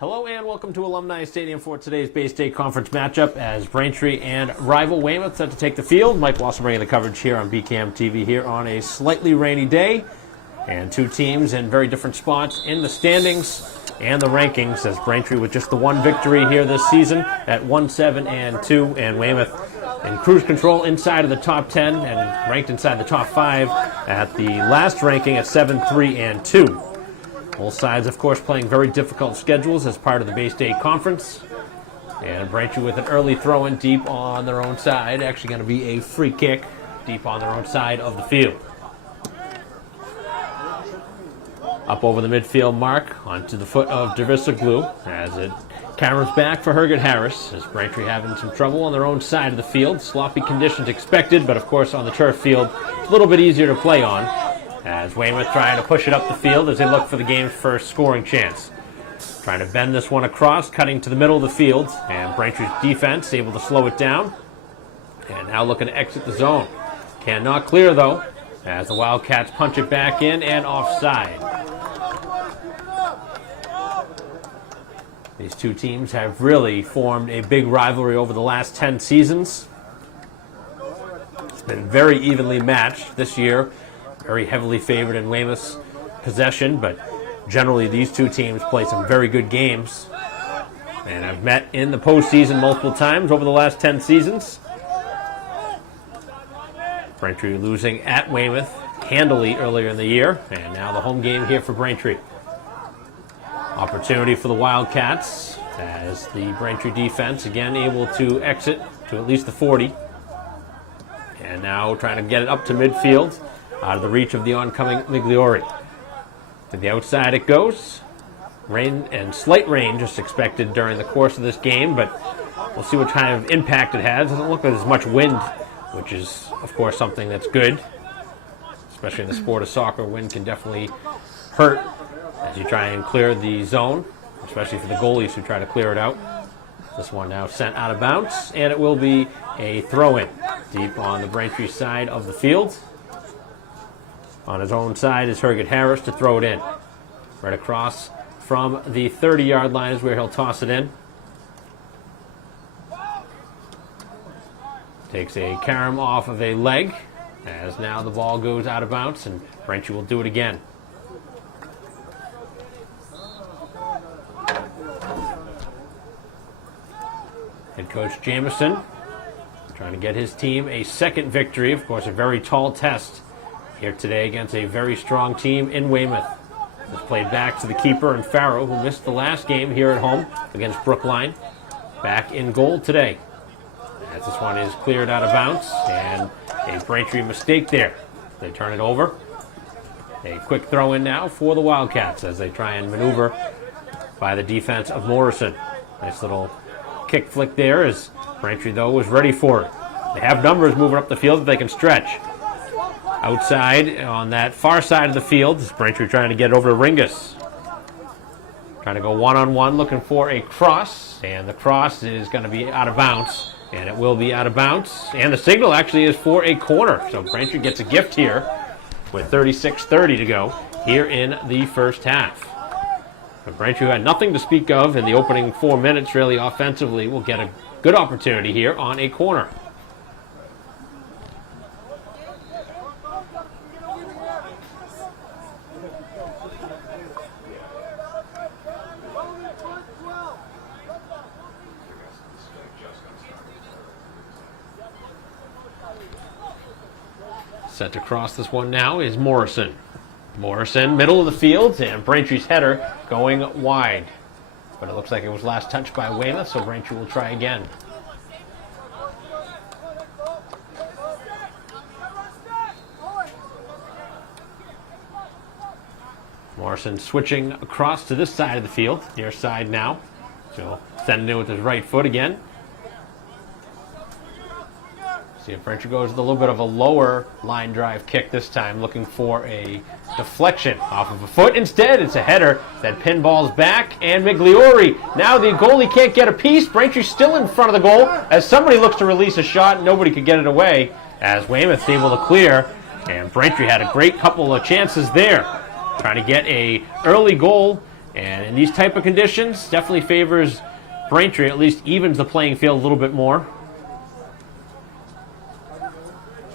Hello and welcome to Alumni Stadium for today's Bay State Conference matchup as Braintree and rival Weymouth set to take the field. Mike Lawson bringing the coverage here on BCAM TV here on a slightly rainy day. And two teams in very different spots in the standings and the rankings as Braintree with just the one victory here this season at 1-7-2 and Weymouth in cruise control inside of the top 10 and ranked inside the top 5 at the last ranking at 7-3-2. Both sides, of course, playing very difficult schedules as part of the Bay State Conference. And Braintree with an early throw-in deep on their own side. Actually going to be a free kick deep on their own side of the field. Up over the midfield mark, onto the foot of Dervisoglu as it caroms back for Herget Harris. As Braintree having some trouble on their own side of the field. Sloppy conditions expected, but of course on the turf field, a little bit easier to play on. As Weymouth trying to push it up the field as they look for the game's first scoring chance. Trying to bend this one across, cutting to the middle of the field, and Braintree's defense able to slow it down. And now looking to exit the zone. Cannot clear though, as the Wildcats punch it back in and offside. These two teams have really formed a big rivalry over the last 10 seasons. It's been very evenly matched this year. Very heavily favored in Weymouth's possession, but generally these two teams play some very good games and have met in the postseason multiple times over the last 10 seasons. Braintree losing at Weymouth handily earlier in the year, and now the home game here for Braintree. Opportunity for the Wildcats as the Braintree defense again able to exit to at least the 40. And now trying to get it up to midfield. Out of the reach of the oncoming Migliori. To the outside it goes. Rain and slight rain just expected during the course of this game, but we'll see what kind of impact it has. Doesn't look like there's much wind, which is, of course, something that's good. Especially in the sport of soccer, wind can definitely hurt as you try and clear the zone, especially for the goalies who try to clear it out. This one now sent out of bounds, and it will be a throw-in deep on the Braintree side of the field. On his own side is Herget Harris to throw it in. Right across from the 30-yard line is where he'll toss it in. Takes a carom off of a leg as now the ball goes out of bounds and Braintree will do it again. Head coach Jamison trying to get his team a second victory. Of course, a very tall test here today against a very strong team in Weymouth. It's played back to the keeper and Farrow, who missed the last game here at home against Brookline. Back in goal today. As this one is cleared out of bounds, and a Braintree mistake there. They turn it over. A quick throw in now for the Wildcats as they try and maneuver by the defense of Morrison. Nice little kick flick there as Braintree, though, was ready for it. They have numbers moving up the field that they can stretch. Outside on that far side of the field, Braintree trying to get it over to Ringus. Trying to go one-on-one, looking for a cross, and the cross is going to be out of bounds, and it will be out of bounds. And the signal actually is for a corner, so Braintree gets a gift here with 36:30 to go here in the first half. But Braintree had nothing to speak of in the opening 4 minutes, really, offensively. Will get a good opportunity here on a corner. Set to cross this one now is Morrison. Morrison, middle of the field, and Braintree's header going wide. But it looks like it was last touched by Weymouth, so Braintree will try again. Morrison switching across to this side of the field, near side now. So sending it with his right foot again. See if Braintree goes with a little bit of a lower line drive kick this time, looking for a deflection off of a foot. Instead, it's a header that pinballs back, and Migliori. Now the goalie can't get a piece. Braintree still in front of the goal as somebody looks to release a shot. Nobody could get it away as Weymouth's able to clear, and Braintree had a great couple of chances there. Trying to get a early goal And in these type of conditions, definitely favors Braintree, at least evens the playing field a little bit more.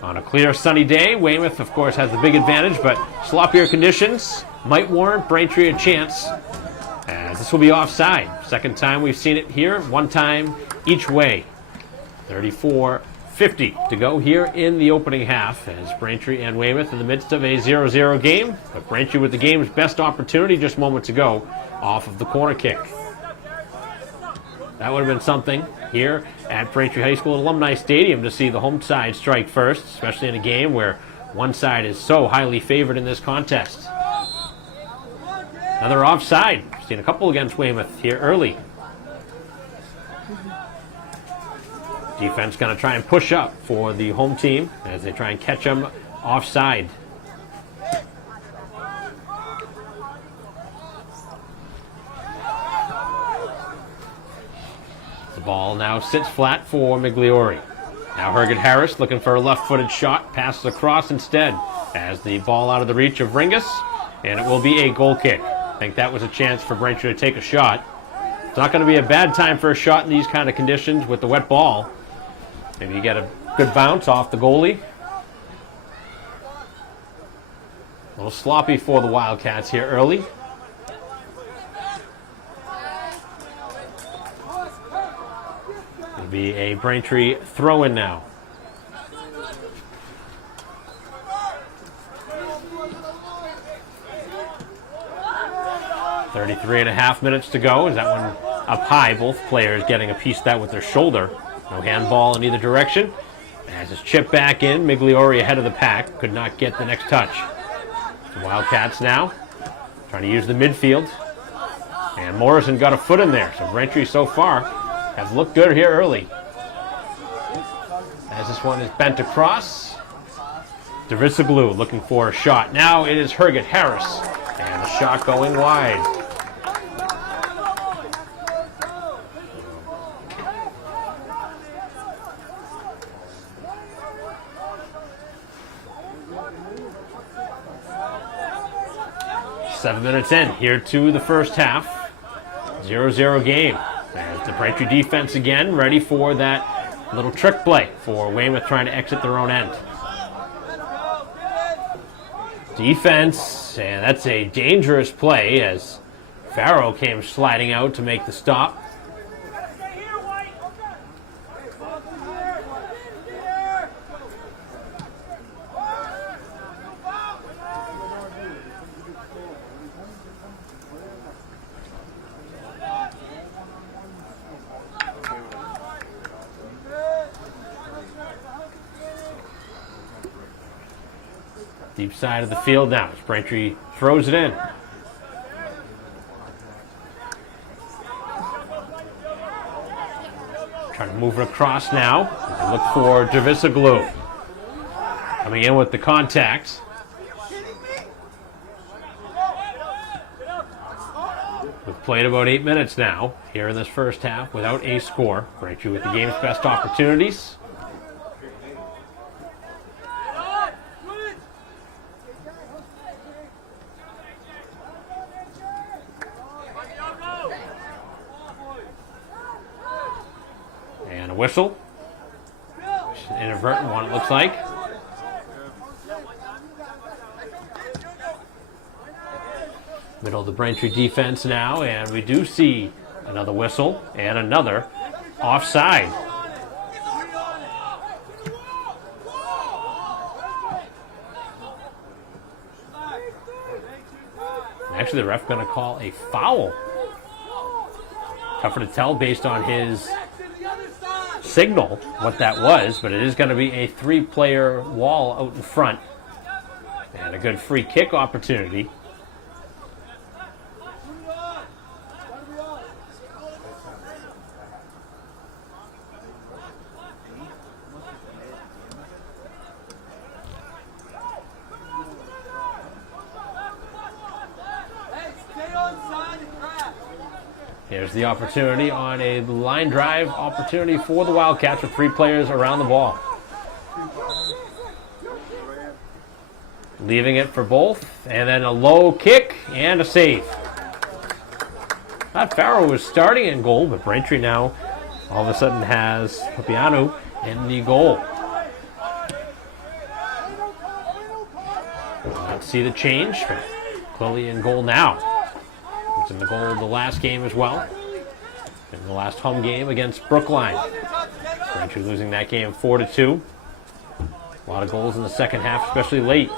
On a clear, sunny day, Weymouth, of course, has the big advantage, but sloppier conditions might warrant Braintree a chance. As this will be offside. Second time we've seen it here, one time each way. 34-50 to go here in the opening half as Braintree and Weymouth in the midst of a 0-0 game. But Braintree with the game's best opportunity just moments ago off of the corner kick. That would have been something here at Braintree High School Alumni Stadium to see the home side strike first, especially in a game where one side is so highly favored in this contest. Another offside. Seen a couple against Weymouth here early. Defense going to try and push up for the home team as they try and catch them offside. The ball now sits flat for Migliori. Now Herget Harris looking for a left-footed shot. Passes across instead as the ball out of the reach of Ringus. And it will be a goal kick. I think that was a chance for Braintree to take a shot. It's not going to be a bad time for a shot in these kind of conditions with the wet ball. Maybe you get a good bounce off the goalie. A little sloppy for the Wildcats here early. It'll be a Braintree throw-in now. .33.5 minutes to go. Is that one up high? Both players getting a piece of that with their shoulder. No handball in either direction. As it's chipped back in, Migliori ahead of the pack. Could not get the next touch. The Wildcats now trying to use the midfield. And Morrison got a foot in there. So Braintree so far has looked good here early. As this one is bent across. Devisoglu looking for a shot. Now it is Herget Harris. And the shot going wide. 7 minutes in, here to the first half. 0-0 game. As the Braintree defense again, ready for that little trick play for Weymouth trying to exit their own end. Defense, and that's a dangerous play as Farrow came sliding out to make the stop. Deep side of the field now as Braintree throws it in. Trying to move it across now. Look for Devisoglu. Coming in with the contact. We've played about 8 minutes now here in this first half without a score. Braintree with the game's best opportunities. And a whistle. An inadvertent one, it looks like. Middle of the Braintree defense now, and we do see another whistle and another offside. Actually, the ref going to call a foul. Tougher to tell based on his signal what that was, but it is going to be a three-player wall out in front. And a good free kick opportunity. Here's the opportunity on a line drive opportunity for the Wildcats with three players around the ball. Leaving it for both, and then a low kick and a save. Thought Farrow was starting in goal, but Braintree now all of a sudden has Papiano in the goal. Let's see the change. Clearly in goal now. He's in the goal of the last game as well. In the last home game against Brookline. Braintree losing that game 4-2. A lot of goals in the second half, especially late.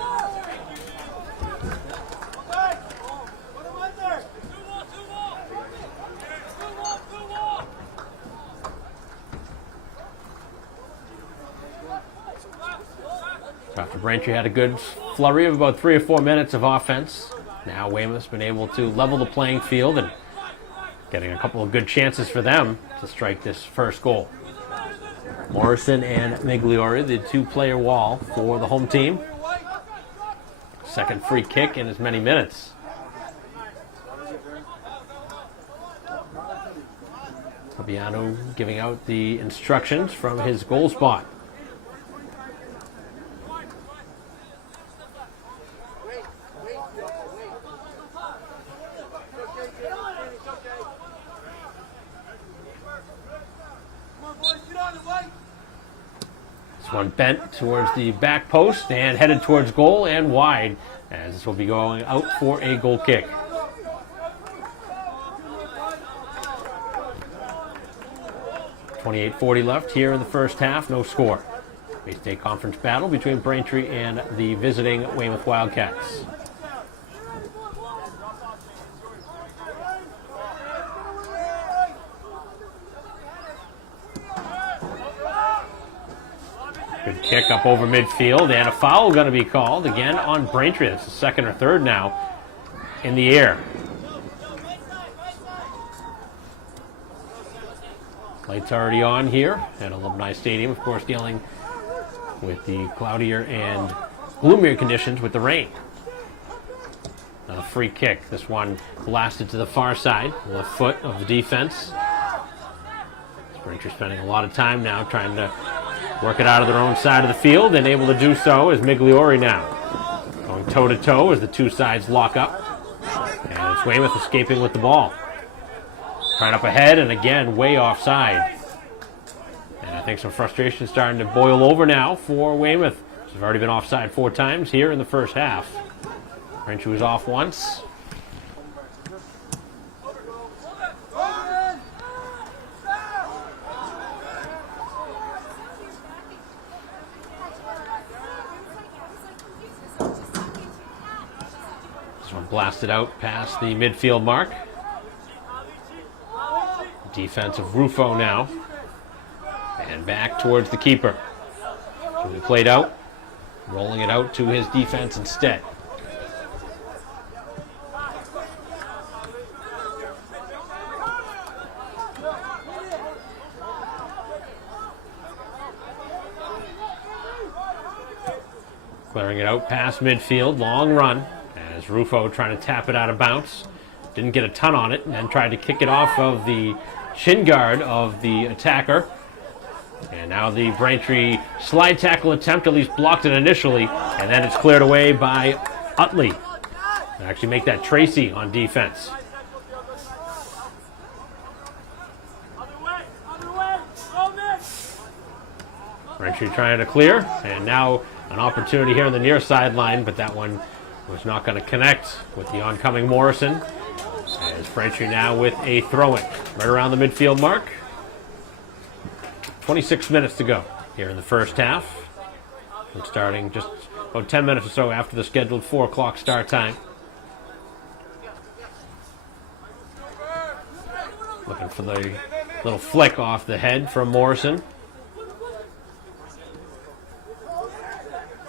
After Braintree had a good flurry of about 3 or 4 minutes of offense, now Weymouth's been able to level the playing field and getting a couple of good chances for them to strike this first goal. Morrison and Migliori, the two-player wall for the home team. Second free kick in as many minutes. Fabiano giving out the instructions from his goal spot. This one bent towards the back post and headed towards goal and wide, as this will be going out for a goal kick. .48-40 left here in the first half, no score. Bay-State Conference battle between Braintree and the visiting Weymouth Wildcats. Good kick up over midfield, and a foul going to be called again on Braintree. That's the second or third now in the air. Lights already on here at Alumni Stadium, of course, dealing with the cloudier and gloomier conditions with the rain. A free kick. This one blasted to the far side, left foot of the defense. Braintree spending a lot of time now trying to work it out of their own side of the field, and able to do so is Migliori now. Going toe-to-toe as the two sides lock up. And it's Weymouth escaping with the ball. Right up ahead, and again, way offside. And I think some frustration is starting to boil over now for Weymouth. They've already been offside 4 times here in the first half. Braintree was off once. This one blasted out past the midfield mark. Defense of Rufo now. And back towards the keeper. So he played out, rolling it out to his defense instead. Clearing it out past midfield, long run, as Rufo trying to tap it out of bounds. Didn't get a ton on it, and then tried to kick it off of the shin guard of the attacker. And now the Braintree slide tackle attempt at least blocked it initially, and then it's cleared away by Utley. And actually make that Tracy on defense. Braintree trying to clear, and now an opportunity here on the near sideline, but that one was not going to connect with the oncoming Morrison. As Braintree now with a throw-in right around the midfield mark. 26 minutes to go here in the first half. We're starting just about 10 minutes or so after the scheduled 4 o'clock start time. Looking for the little flick off the head from Morrison.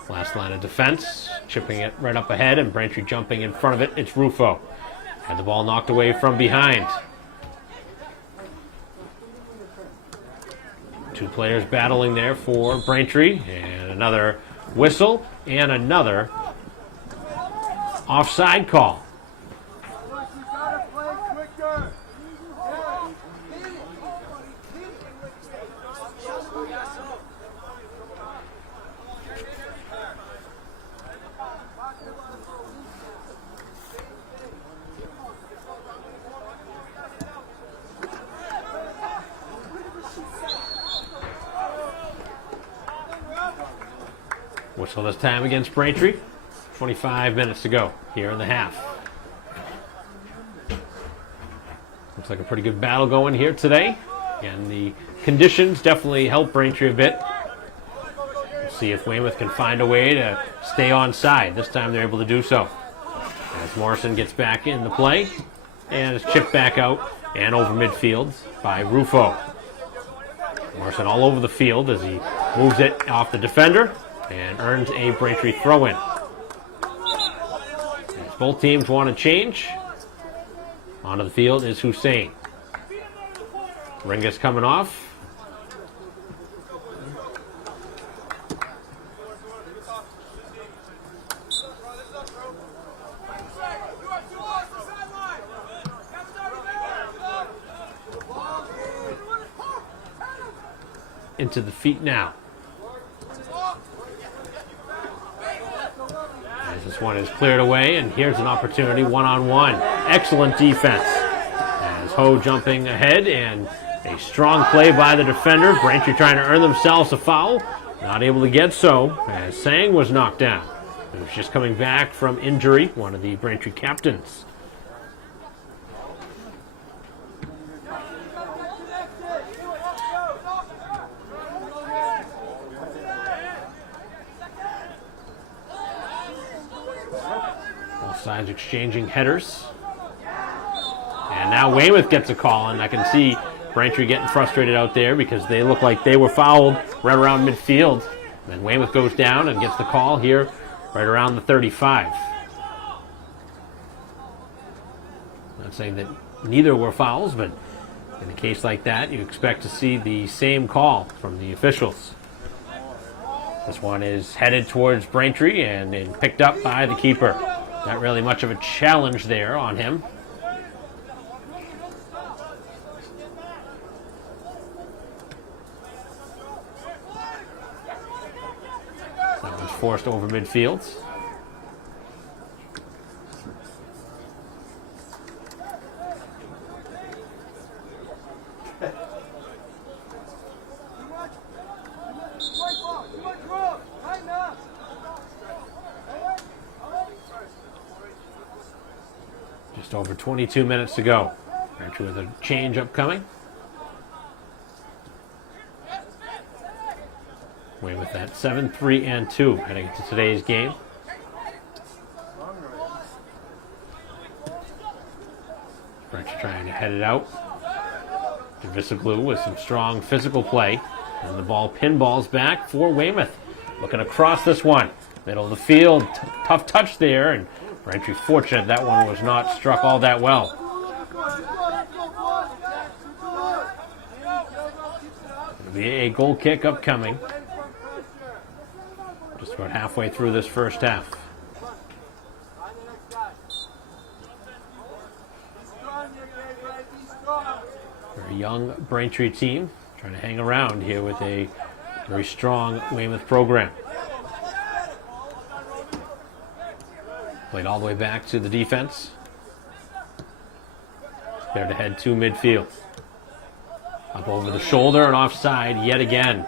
Last line of defense, chipping it right up ahead, and Braintree jumping in front of it. It's Rufo. Had the ball knocked away from behind. 2 players battling there for Braintree, and another whistle and another offside call. Whistle this time against Braintree. 25 minutes to go here in the half. Looks like a pretty good battle going here today. And the conditions definitely help Braintree a bit. We'll see if Weymouth can find a way to stay on side. This time they're able to do so. As Morrison gets back in the play and is chipped back out and over midfield by Rufo. Morrison all over the field as he moves it off the defender and earns a Braintree throw-in. As both teams want to change, onto the field is Hussein. Ringus coming off. Into the feet now. As this one is cleared away, and here's an opportunity one-on-one. Excellent defense. As Ho jumping ahead, and a strong play by the defender. Braintree trying to earn themselves a foul. Not able to get so, as Sang was knocked down. He was just coming back from injury, one of the Braintree captains. Sides exchanging headers. And now Weymouth gets a call, and I can see Braintree getting frustrated out there because they look like they were fouled right around midfield. And then Weymouth goes down and gets the call here right around the 35. Not saying that neither were fouls, but in a case like that, you expect to see the same call from the officials. This one is headed towards Braintree and picked up by the keeper. Not really much of a challenge there on him. That was forced over midfield. Just over 22 minutes to go. Braintree with a change upcoming. Weymouth at 7-3-2 heading into today's game. Braintree trying to head it out. Visoglu with some strong physical play. And the ball pinballs back for Weymouth. Looking across this one. Middle of the field. Tough touch there. And Braintree fortunate that one was not struck all that well. It'll be a goal kick upcoming. Just about halfway through this first half. Very young Braintree team trying to hang around here with a very strong Weymouth program. Played all the way back to the defense. There to head to midfield. Up over the shoulder and offside yet again.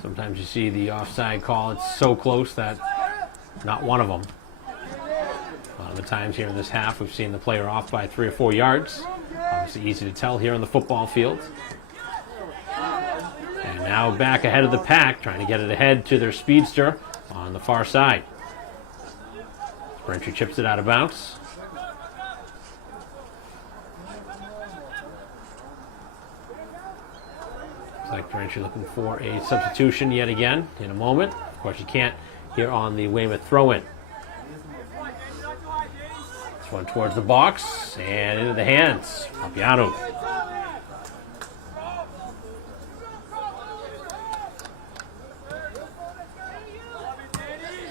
Sometimes you see the offside call. It's so close that not one of them. A lot of the times here in this half, we've seen the player off by 3 or 4 yards. Obviously easy to tell here on the football field. And now back ahead of the pack, trying to get it ahead to their speedster on the far side. Braintree chips it out of bounds. Looks like Braintree looking for a substitution yet again in a moment. Of course, you can't here on the Weymouth throw-in. One towards the box and into the hands. Papiano.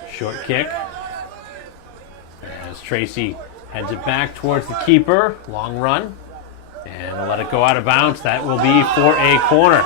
Short kick. As Tracy heads it back towards the keeper. Long run. And will let it go out of bounds. That will be for a corner.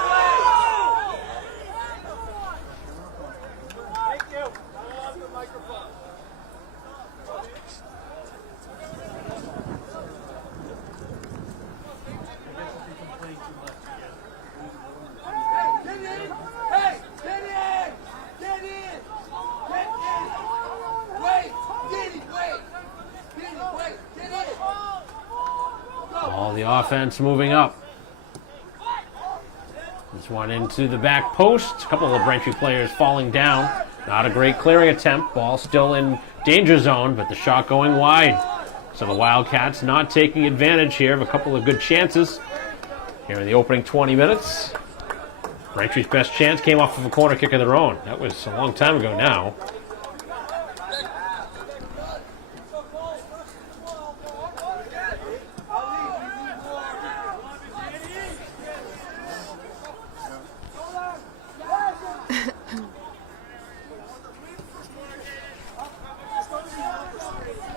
All the offense moving up. This one into the back post. A couple of Braintree players falling down. Not a great clearing attempt. Ball still in danger zone, but the shot going wide. So the Wildcats not taking advantage here of a couple of good chances here in the opening 20 minutes. Braintree's best chance came off of a corner kick of their own. That was a long time ago now.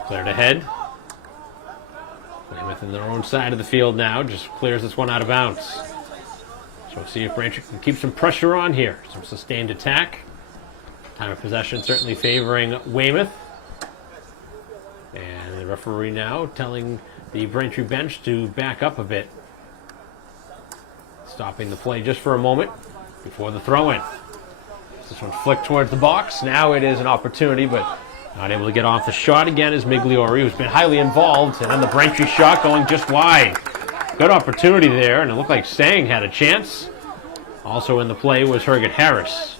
Cleared ahead. Weymouth in their own side of the field now. Just clears this one out of bounds. So we'll see if Braintree can keep some pressure on here. Some sustained attack. Time of possession certainly favoring Weymouth. And the referee now telling the Braintree bench to back up a bit. Stopping the play just for a moment before the throw-in. This one flicked towards the box. Now it is an opportunity, but not able to get off the shot again is Migliori, who's been highly involved. And then the Braintree shot going just wide. Good opportunity there, and it looked like Sang had a chance. Also in the play was Herget Harris.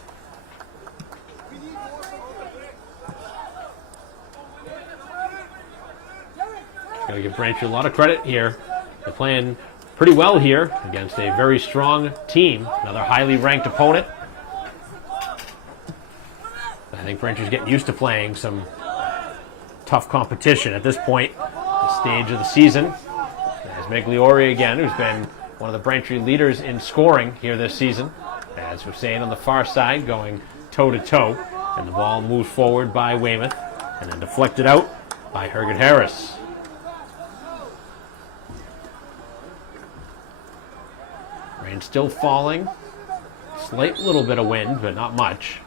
Got to give Braintree a lot of credit here. They're playing pretty well here against a very strong team. Another highly ranked opponent. I think Braintree's getting used to playing some tough competition at this point, the stage of the season. As Migliori again, who's been one of the Braintree leaders in scoring here this season. As Hussein on the far side going toe-to-toe. And the ball moves forward by Weymouth and then deflected out by Herget Harris. Rain still falling. Slight little bit of wind, but not much.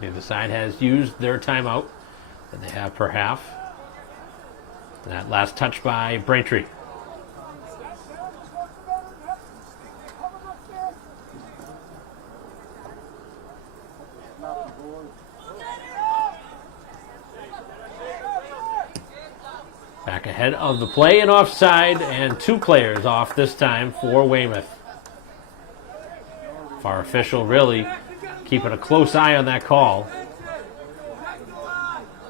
Neither side has used their timeout that they have per half. That last touch by Braintree. Back ahead of the play and offside, and two players off this time for Weymouth. VAR official really keeping a close eye on that call.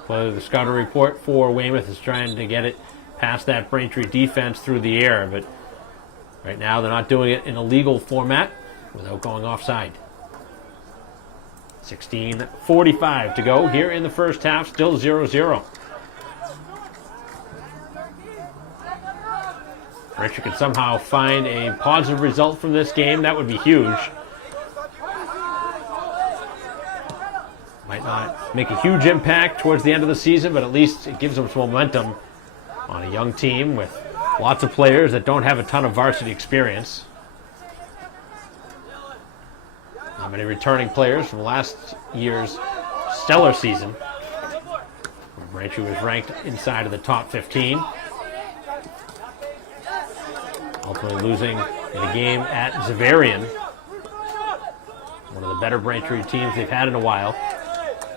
Whether the scouting report for Weymouth is trying to get it past that Braintree defense through the air, but right now they're not doing it in a legal format without going offside. 16:45 to go here in the first half, still 0-0. Braintree could somehow find a positive result from this game, that would be huge. Might not make a huge impact towards the end of the season, but at least it gives them some momentum on a young team with lots of players that don't have a ton of varsity experience. Not many returning players from last year's stellar season, where Braintree was ranked inside of the top 15. Ultimately losing in a game at Zavarian, one of the better Braintree teams they've had in a while.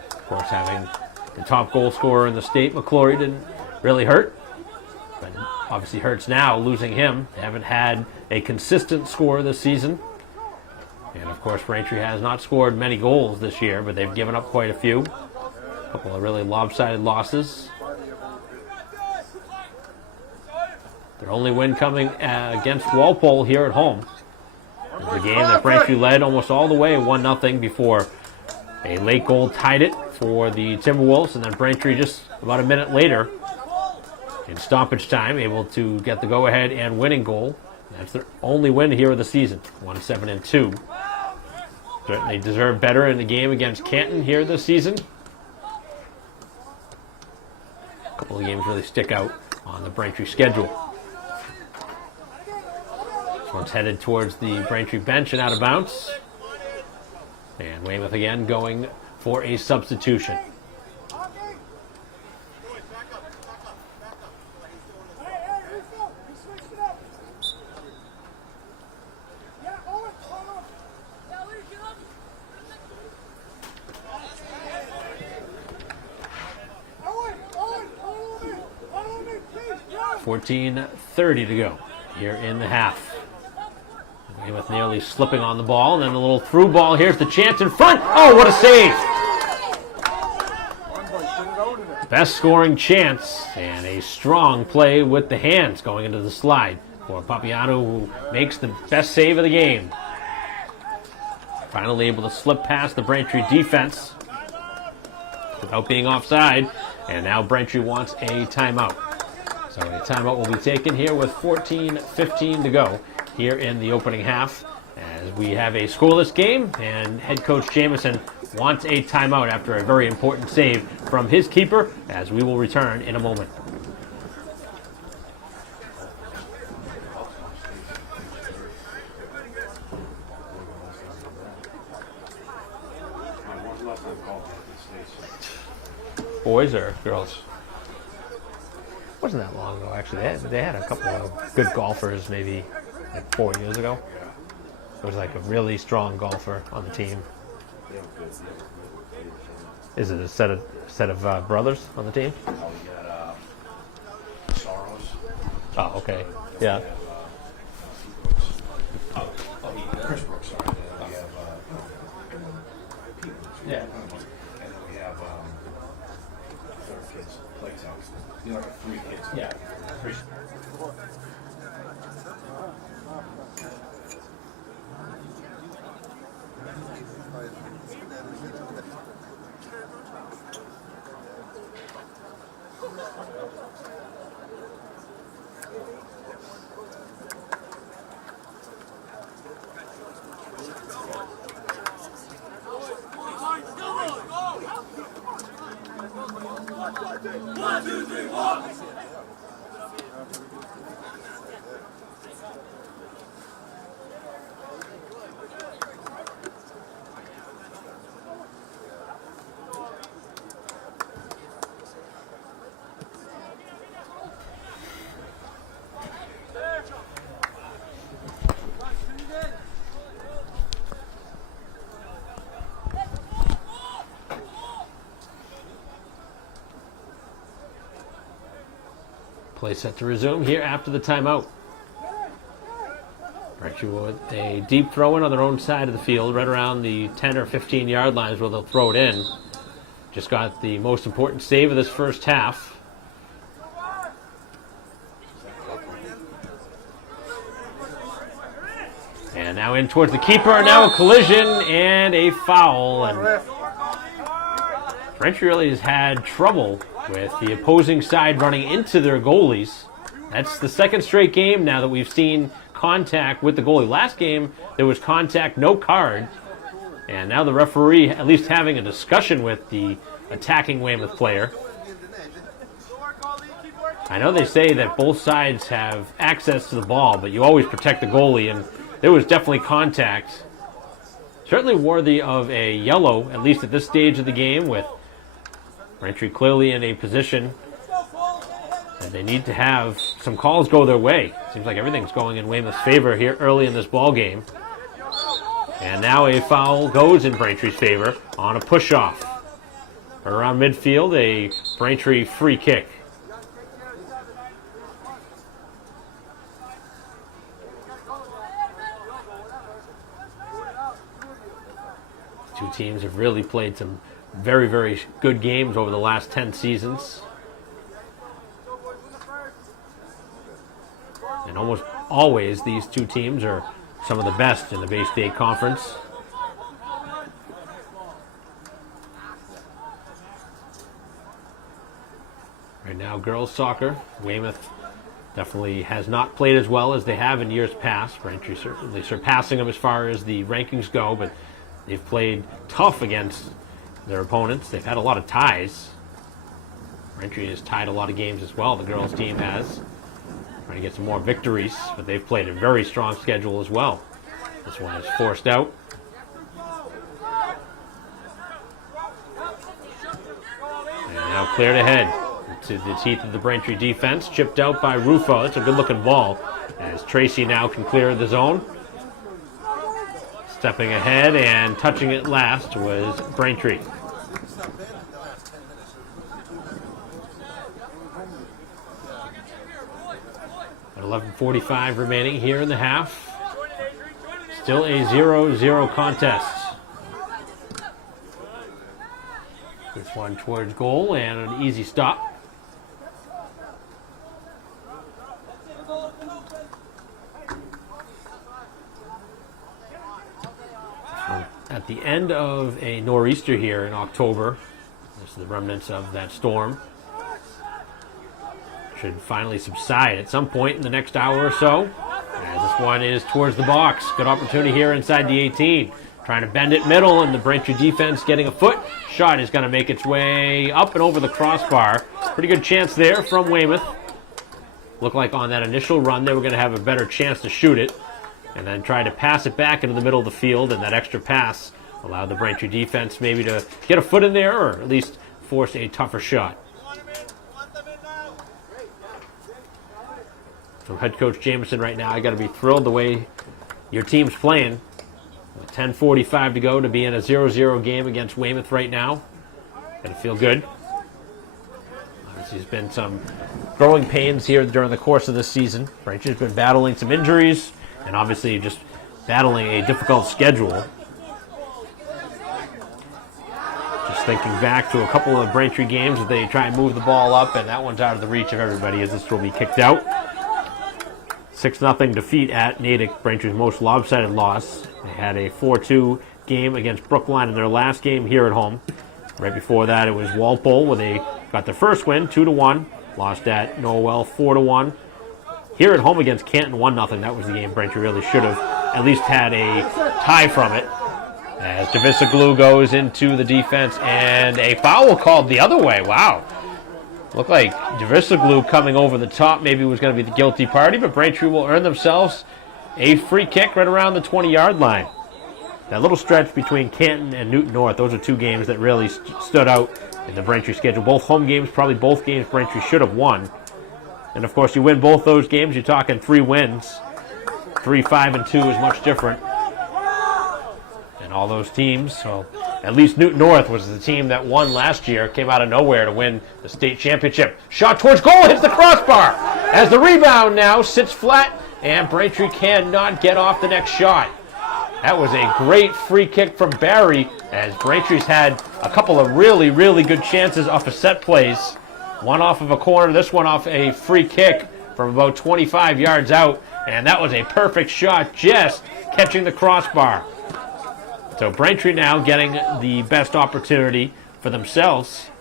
Of course, having the top goal scorer in the state, McClory, didn't really hurt, but obviously hurts now losing him. They haven't had a consistent score this season. And of course, Braintree has not scored many goals this year, but they've given up quite a few. A couple of really lopsided losses. Their only win coming against Walpole here at home. It was a game that Braintree led almost all the way 1-0 before a late goal tied it for the Timberwolves, and then Braintree just about a minute later in stoppage time able to get the go-ahead and winning goal. That's their only win here of the season, 1-7-2. Certainly deserve better in the game against Canton here this season. A couple of games really stick out on the Braintree schedule. This one's headed towards the Braintree bench and out of bounds. And Weymouth again going for a substitution. 14:30 to go here in the half. Weymouth nearly slipping on the ball, and then a little through ball. Here's the chance in front. Oh, what a save! Best scoring chance, and a strong play with the hands going into the slide for Papiano, who makes the best save of the game. Finally able to slip past the Braintree defense without being offside, and now Braintree wants a timeout. So a timeout will be taken here with 14:15 to go here in the opening half, as we have a scoreless game, and head coach Jamison wants a timeout after a very important save from his keeper, as we will return in a moment. Boys or girls? Wasn't that long ago, actually. They had a couple of good golfers maybe like 4 years ago. It was like a really strong golfer on the team. Is it a set of brothers on the team? Oh, okay. Yeah. Chris Brooks, sorry. Yeah. And then we have four kids. Like three kids. Yeah. Three. Play set to resume here after the timeout. Braintree with a deep throw in on their own side of the field, right around the 10 or 15 yard lines where they'll throw it in. Just got the most important save of this first half. And now in towards the keeper. Now a collision and a foul. And Braintree really has had trouble with the opposing side running into their goalies. That's the second straight game now that we've seen contact with the goalie. Last game, there was contact, no card. And now the referee at least having a discussion with the attacking Weymouth player. I know they say that both sides have access to the ball, but you always protect the goalie, and there was definitely contact. Certainly worthy of a yellow, at least at this stage of the game, with Braintree clearly in a position that they need to have some calls go their way. Seems like everything's going in Weymouth's favor here early in this ball game. And now a foul goes in Braintree's favor on a push-off. Around midfield, a Braintree free kick. Two teams have really played some very, very good games over the last 10 seasons. And almost always these two teams are some of the best in the Bay State Conference. Right now, girls soccer, Weymouth definitely has not played as well as they have in years past. Braintree certainly surpassing them as far as the rankings go, but they've played tough against their opponents. They've had a lot of ties. Braintree has tied a lot of games as well. The girls team has. Trying to get some more victories, but they've played a very strong schedule as well. This one is forced out. And now cleared ahead to the teeth of the Braintree defense. Chipped out by Rufo. That's a good-looking ball, as Tracy now can clear the zone. Stepping ahead and touching it last was Braintree. 11:45 remaining here in the half. Still a 0-0 contest. This one towards goal and an easy stop. At the end of a nor'easter here in October. This is the remnants of that storm. Should finally subside at some point in the next hour or so. As this one is towards the box. Good opportunity here inside the 18. Trying to bend it middle, and the Braintree defense getting a foot. Shot is going to make its way up and over the crossbar. Pretty good chance there from Weymouth. Looked like on that initial run they were going to have a better chance to shoot it. And then try to pass it back into the middle of the field, and that extra pass allowed the Braintree defense maybe to get a foot in there or at least force a tougher shot. So head coach Jameson right now, you got to be thrilled the way your team's playing. With 10:45 to go to be in a 0-0 game against Weymouth right now. Got to feel good. Obviously, there's been some growing pains here during the course of this season. Braintree's been battling some injuries and obviously just battling a difficult schedule. Just thinking back to a couple of Braintree games that they try and move the ball up, and that one's out of the reach of everybody as this will be kicked out. 6-0 defeat at Natick, Braintree's most lopsided loss. They had a 4-2 game against Brookline in their last game here at home. Right before that, it was Walpole where they got their first win, 2-1. Lost at Norwell, 4-1. Here at home against Canton, 1-0. That was the game Braintree really should have at least had a tie from it. As Javisoglu goes into the defense, and a foul called the other way. Wow. Looked like Javisoglu coming over the top maybe was going to be the guilty party, but Braintree will earn themselves a free kick right around the 20-yard line. That little stretch between Canton and Newton North, those are two games that really stood out in the Braintree schedule. Both home games, probably both games Braintree should have won. And of course, you win both those games, you're talking 3 wins. 3, 5, and 2 is much different. And all those teams, so at least Newton North was the team that won last year, came out of nowhere to win the state championship. Shot towards goal, hits the crossbar. As the rebound now sits flat, and Braintree cannot get off the next shot. That was a great free kick from Barry, as Braintree's had a couple of really, really good chances off of set plays. One off of a corner, this one off a free kick from about 25 yards out, and that was a perfect shot, just catching the crossbar. So Braintree now getting the best opportunity for themselves,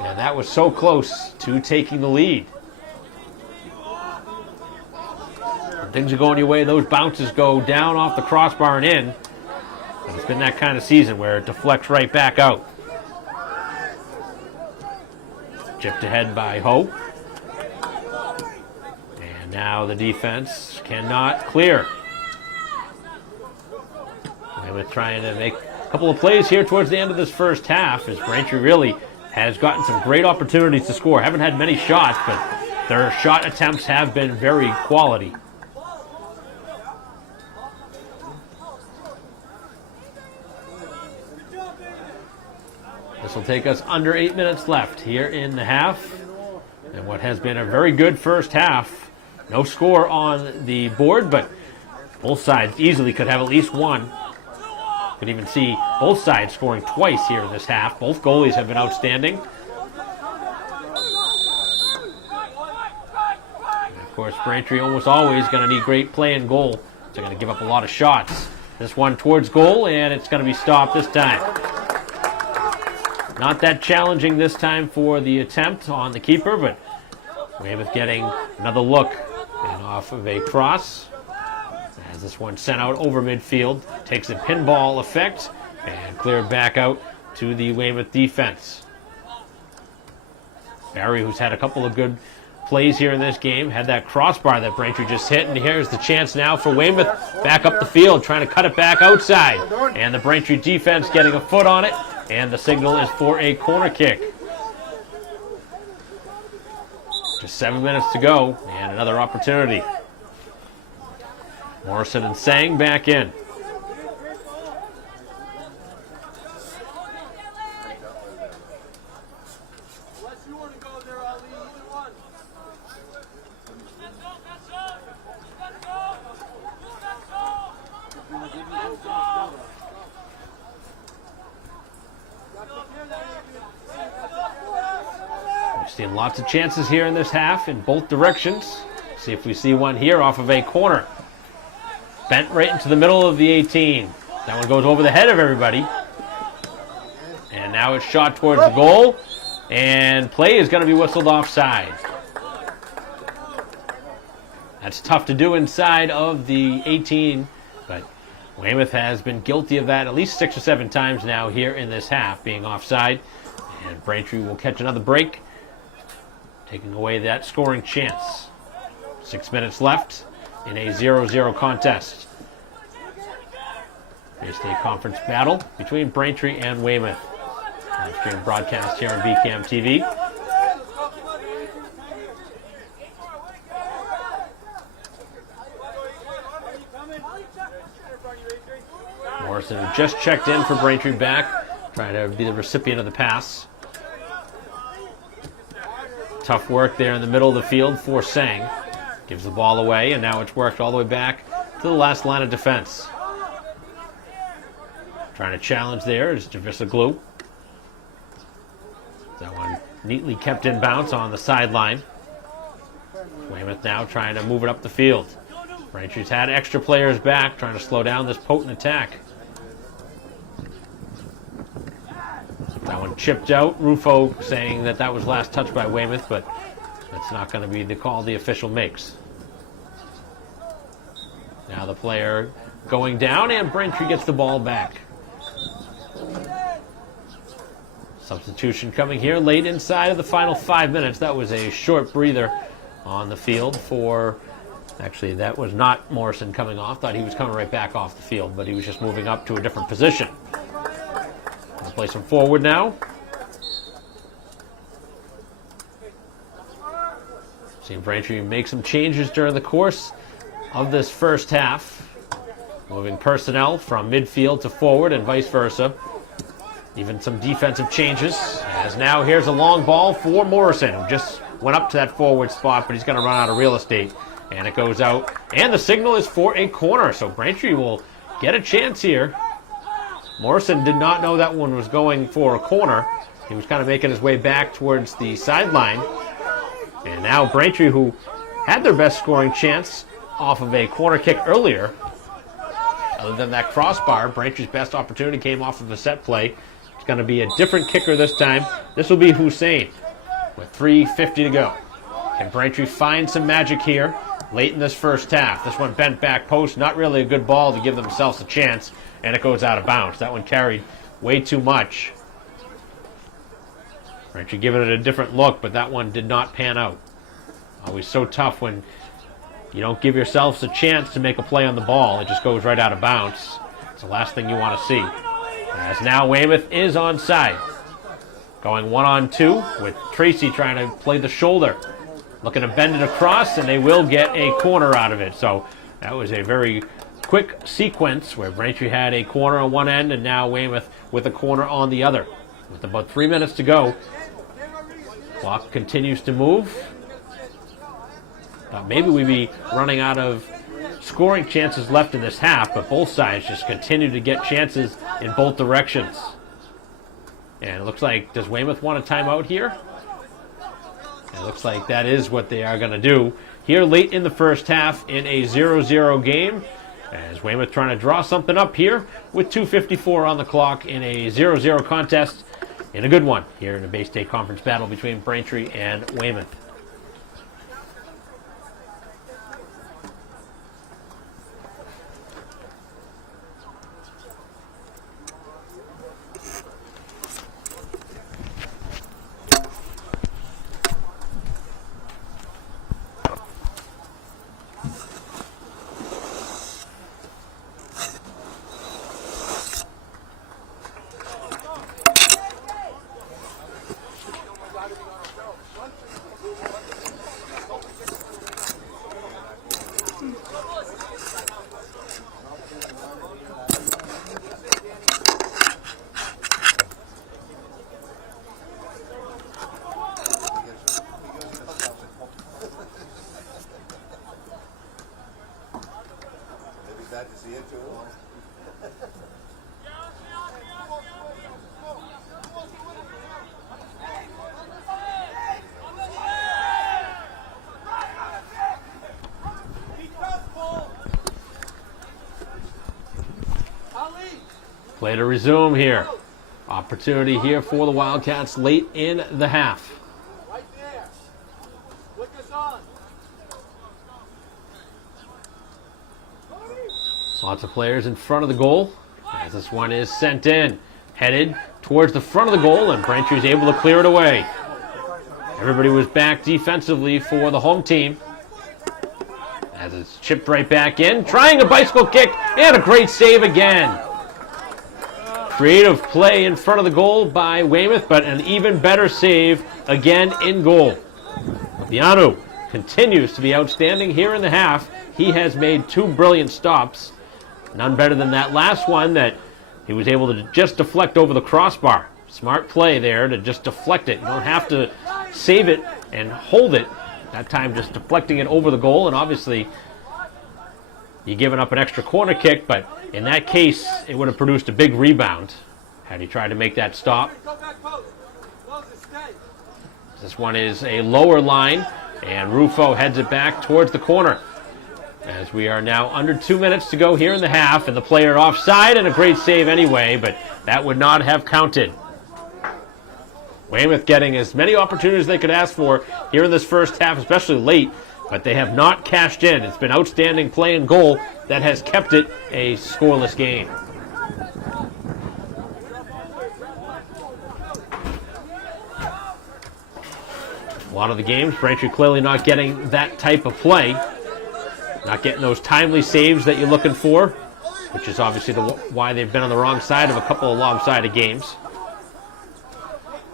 and that was so close to taking the lead. When things are going your way, those bounces go down off the crossbar and in. And it's been that kind of season where it deflects right back out. Chipped ahead by Ho. And now the defense cannot clear. Weymouth trying to make a couple of plays here towards the end of this first half, as Braintree really has gotten some great opportunities to score. Haven't had many shots, but their shot attempts have been very quality. This will take us under 8 minutes left here in the half. And what has been a very good first half. No score on the board, but both sides easily could have at least one. Could even see both sides scoring twice here in this half. Both goalies have been outstanding. And of course, Braintree almost always going to need great play and goal. They're going to give up a lot of shots. This one towards goal, and it's going to be stopped this time. Not that challenging this time for the attempt on the keeper, but Weymouth getting another look and off of a cross. As this one sent out over midfield, takes a pinball effect and cleared back out to the Weymouth defense. Barry, who's had a couple of good plays here in this game, had that crossbar that Braintree just hit, and here's the chance now for Weymouth back up the field, trying to cut it back outside. And the Braintree defense getting a foot on it, and the signal is for a corner kick. Just 7 minutes to go, and another opportunity. Morrison and Sang back in. Seeing lots of chances here in this half in both directions. See if we see one here off of a corner. Bent right into the middle of the 18. That one goes over the head of everybody. And now it's shot towards the goal. And play is going to be whistled offside. That's tough to do inside of the 18. But Weymouth has been guilty of that at least 6 or 7 times now here in this half, being offside. And Braintree will catch another break, taking away that scoring chance. 6 minutes left in a 0-0 contest. Bay-State Conference battle between Braintree and Weymouth. Live-stream broadcast here on BCAM TV. Morrison just checked in for Braintree back, trying to be the recipient of the pass. Tough work there in the middle of the field for Sang. Gives the ball away, and now it's worked all the way back to the last line of defense. Trying to challenge there is Javisoglu. That one neatly kept in bounce on the sideline. Weymouth now trying to move it up the field. Braintree's had extra players back, trying to slow down this potent attack. That one chipped out. Rufo saying that that was last touched by Weymouth, but that's not going to be the call the official makes. Now the player going down, and Braintree gets the ball back. Substitution coming here late inside of the final 5 minutes. That was a short breather on the field for... Actually, that was not Morrison coming off. Thought he was coming right back off the field, but he was just moving up to a different position. Gonna place him forward now. Seen Braintree make some changes during the course of this first half. Moving personnel from midfield to forward and vice versa. Even some defensive changes. As now here's a long ball for Morrison, who just went up to that forward spot, but he's going to run out of real estate. And it goes out. And the signal is for a corner, so Braintree will get a chance here. Morrison did not know that one was going for a corner. He was kind of making his way back towards the sideline. And now Braintree, who had their best scoring chance off of a corner kick earlier, other than that crossbar, Braintree's best opportunity came off of a set play. It's going to be a different kicker this time. This will be Hussein with 3:50 to go. Can Braintree find some magic here late in this first half? This one bent back post, not really a good ball to give themselves a chance, and it goes out of bounds. That one carried way too much. Braintree giving it a different look, but that one did not pan out. Always so tough when you don't give yourselves a chance to make a play on the ball. It just goes right out of bounds. It's the last thing you want to see. As now Weymouth is onside. Going 1-on-2 with Tracy trying to play the shoulder. Looking to bend it across, and they will get a corner out of it. So that was a very quick sequence where Braintree had a corner on one end, and now Weymouth with a corner on the other. With about 3 minutes to go, clock continues to move. Maybe we'd be running out of scoring chances left in this half, but both sides just continue to get chances in both directions. And it looks like, does Weymouth want a timeout here? It looks like that is what they are going to do here late in the first half in a 0-0 game. As Weymouth trying to draw something up here with 2:54 on the clock in a 0-0 contest. In a good one here in the Bay-State Conference battle between Braintree and Weymouth. Play to resume here. Opportunity here for the Wildcats late in the half. Right there. Look us on. Lots of players in front of the goal as this one is sent in. Headed towards the front of the goal, and Braintree is able to clear it away. Everybody was back defensively for the home team. As it's chipped right back in. Trying a bicycle kick, and a great save again. Creative play in front of the goal by Weymouth, but an even better save again in goal. Vianu continues to be outstanding here in the half. He has made 2 brilliant stops. None better than that last one that he was able to just deflect over the crossbar. Smart play there to just deflect it. You don't have to save it and hold it. That time just deflecting it over the goal, and obviously you're giving up an extra corner kick, but in that case, it would have produced a big rebound had he tried to make that stop. This one is a lower line, and Rufo heads it back towards the corner. As we are now under 2 minutes to go here in the half, and the player offside, and a great save anyway, but that would not have counted. Weymouth getting as many opportunities as they could ask for here in this first half, especially late, but they have not cashed in. It's been outstanding play and goal that has kept it a scoreless game. A lot of the games, Braintree clearly not getting that type of play. Not getting those timely saves that you're looking for, which is obviously why they've been on the wrong side of a couple of lopsided games.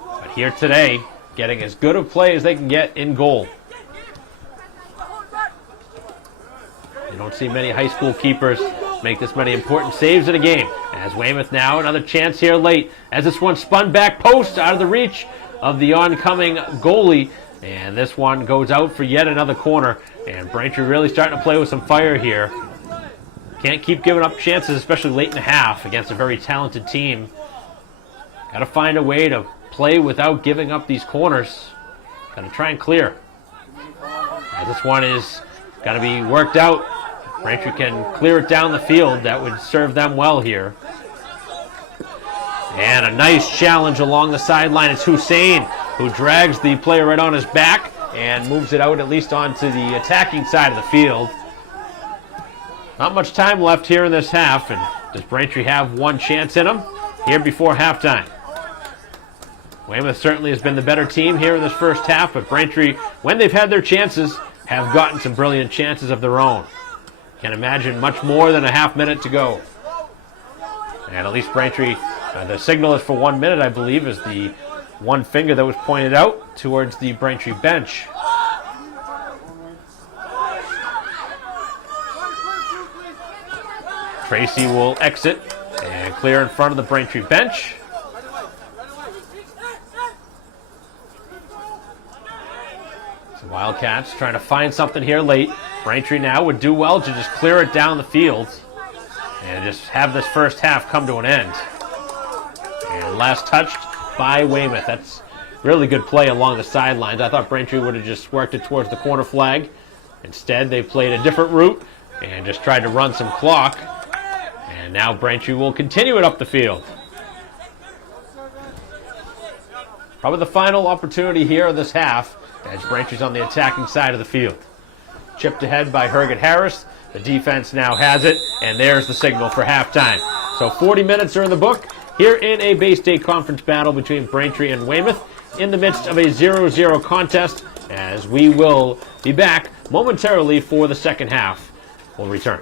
But here today, getting as good a play as they can get in goal. You don't see many high school keepers make this many important saves in a game. As Weymouth now, another chance here late, as this one spun back post out of the reach of the oncoming goalie. And this one goes out for yet another corner. And Braintree really starting to play with some fire here. Can't keep giving up chances, especially late in the half against a very talented team. Got to find a way to play without giving up these corners. Got to try and clear. As this one is got to be worked out. Braintree can clear it down the field. That would serve them well here. And a nice challenge along the sideline. It's Hussein who drags the player right on his back and moves it out at least onto the attacking side of the field. Not much time left here in this half, and does Braintree have one chance in them here before halftime? Weymouth certainly has been the better team here in this first half, but Braintree, when they've had their chances, have gotten some brilliant chances of their own. Can't imagine much more than a half minute to go. And at least Braintree, the signal is for 1 minute, I believe, is the one finger that was pointed out towards the Braintree bench. Tracy will exit and clear in front of the Braintree bench. So Wildcats trying to find something here late. Braintree now would do well to just clear it down the field and just have this first half come to an end. And last touched by Weymouth. That's really good play along the sidelines. I thought Braintree would have just worked it towards the corner flag. Instead, they played a different route and just tried to run some clock. And now Braintree will continue it up the field. Probably the final opportunity here of this half as Braintree's on the attacking side of the field. Chipped ahead by Herget Harris. The defense now has it, and there's the signal for halftime. So 40 minutes are in the book here in a Bay State Conference battle between Braintree and Weymouth in the midst of a 0-0 contest, as we will be back momentarily for the second half. We'll return.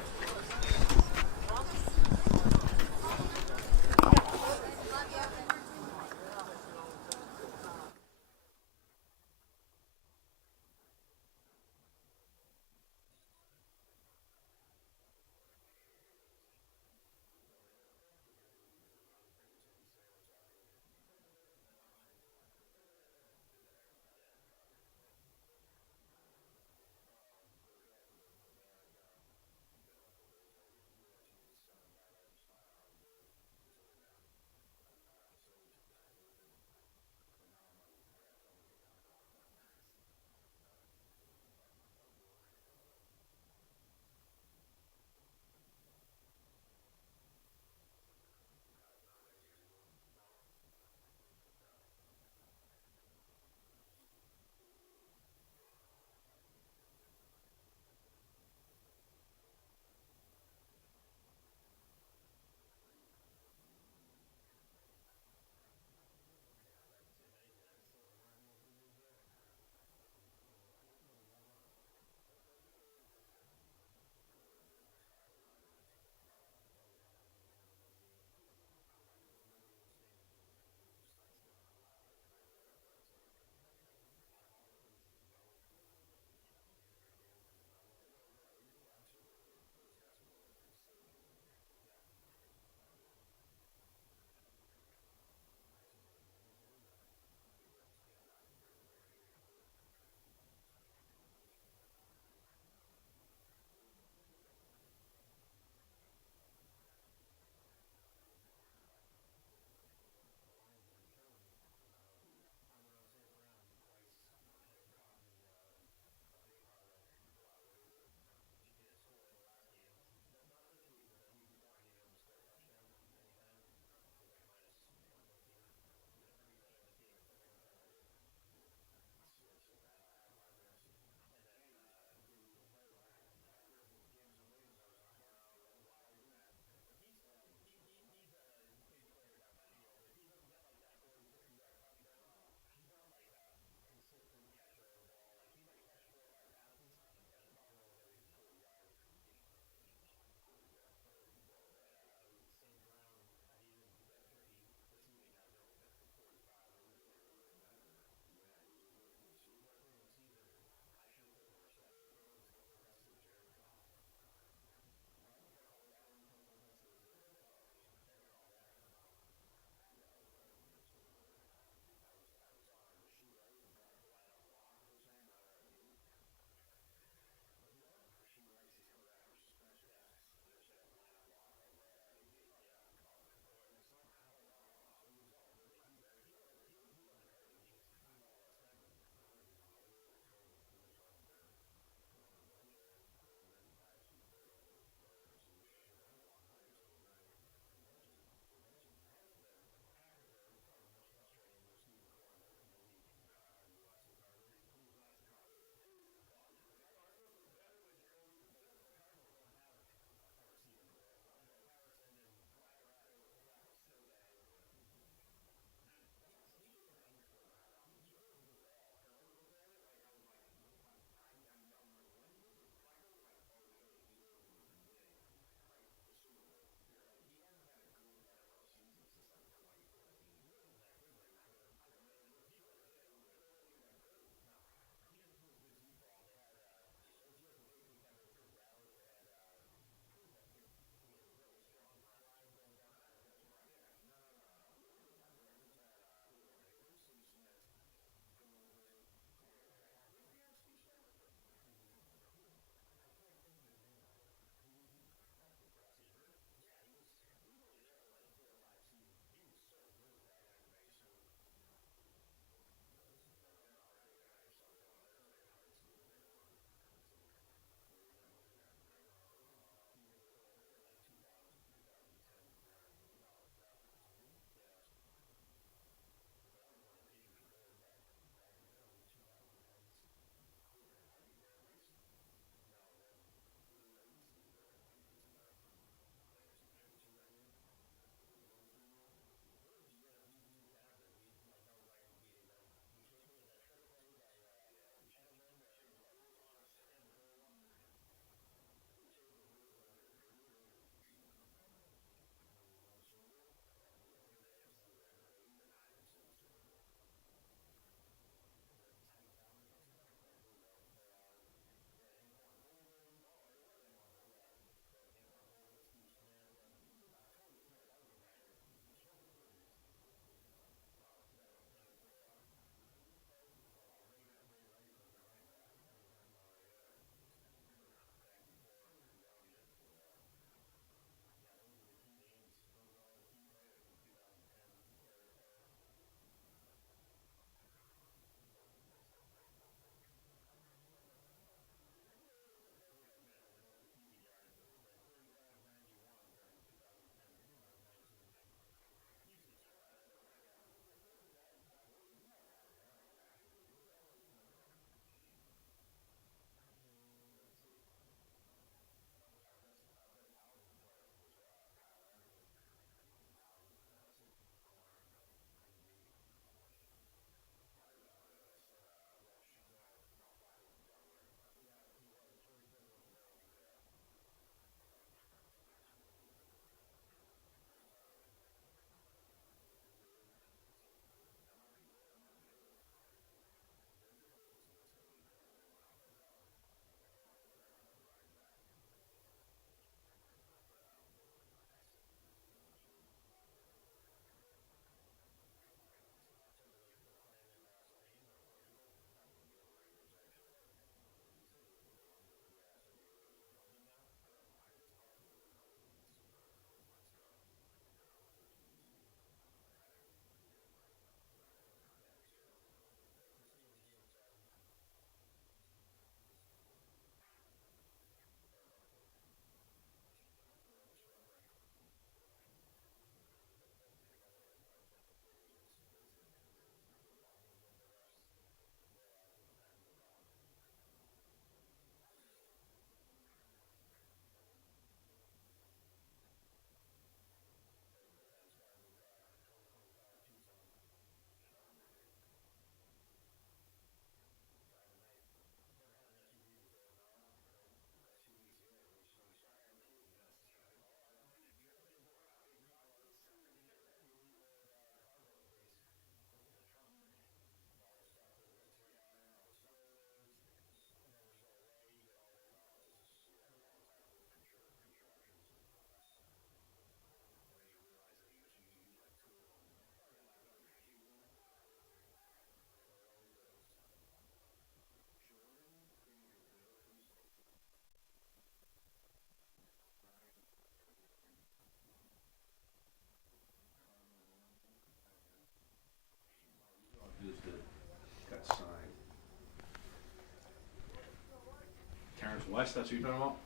West, that's what you're talking about?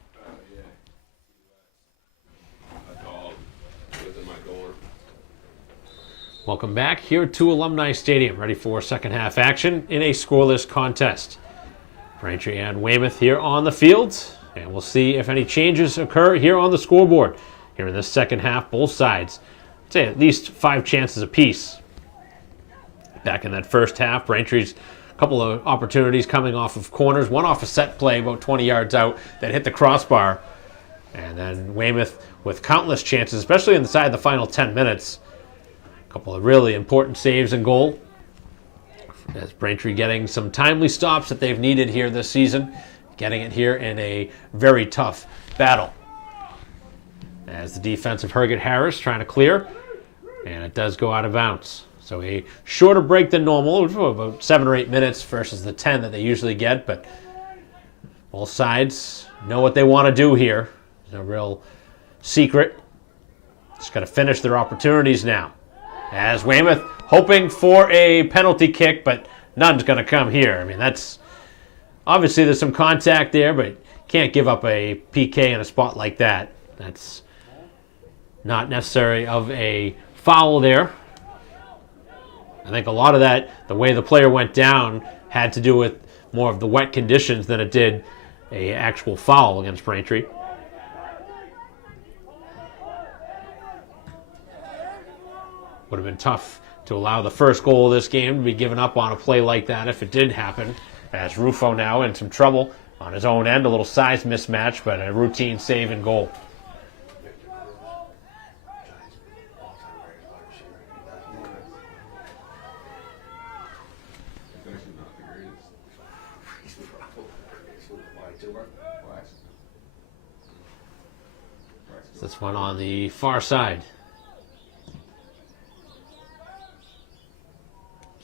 Yeah. A dog within my corner. Welcome back here to Alumni Stadium, ready for second half action in a scoreless contest. Braintree and Weymouth here on the field, and we'll see if any changes occur here on the scoreboard. Here in this second half, both sides, I'd say at least 5 chances apiece. Back in that first half, Braintree's a couple of opportunities coming off of corners, one off a set play about 20 yards out that hit the crossbar. And then Weymouth with countless chances, especially inside the final 10 minutes. A couple of really important saves and goal. As Braintree getting some timely stops that they've needed here this season. Getting it here in a very tough battle. As the defense of Herget Harris trying to clear. And it does go out of bounds. So a shorter break than normal, about 7 or 8 minutes versus the 10 that they usually get. But both sides know what they want to do here. There's no real secret. Just got to finish their opportunities now. As Weymouth hoping for a penalty kick, but none's going to come here. I mean, that's obviously there's some contact there, but can't give up a PK in a spot like that. That's not necessary of a foul there. I think a lot of that, the way the player went down, had to do with more of the wet conditions than it did a actual foul against Braintree. Would have been tough to allow the first goal of this game to be given up on a play like that if it did happen. As Rufo now in some trouble on his own end, a little size mismatch, but a routine save and goal. This one on the far side.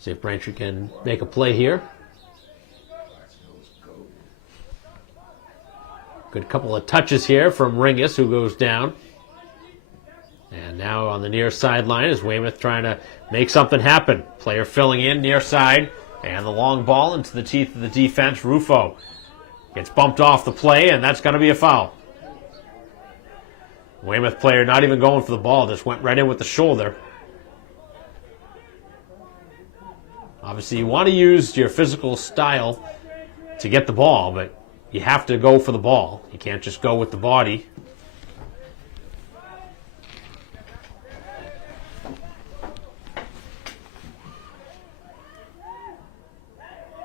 See if Braintree can make a play here. Good couple of touches here from Ringus, who goes down. And now on the near sideline is Weymouth trying to make something happen. Player filling in near side. And the long ball into the teeth of the defense. Rufo gets bumped off the play, and that's going to be a foul. Weymouth player not even going for the ball, just went right in with the shoulder. Obviously, you want to use your physical style to get the ball, but you have to go for the ball. You can't just go with the body.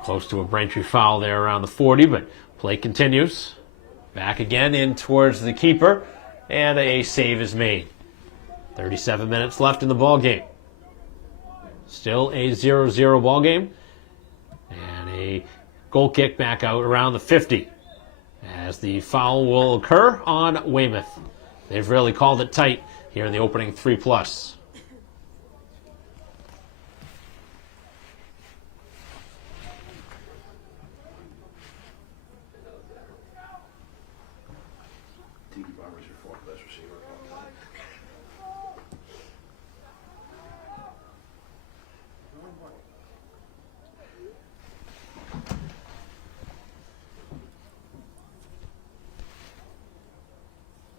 Close to a Braintree foul there around the 40, but play continues. Back again in towards the keeper, and a save is made. 37 minutes left in the ball game. Still a 0-0 ball game. And a goal kick back out around the 50. As the foul will occur on Weymouth. They've really called it tight here in the opening 3+.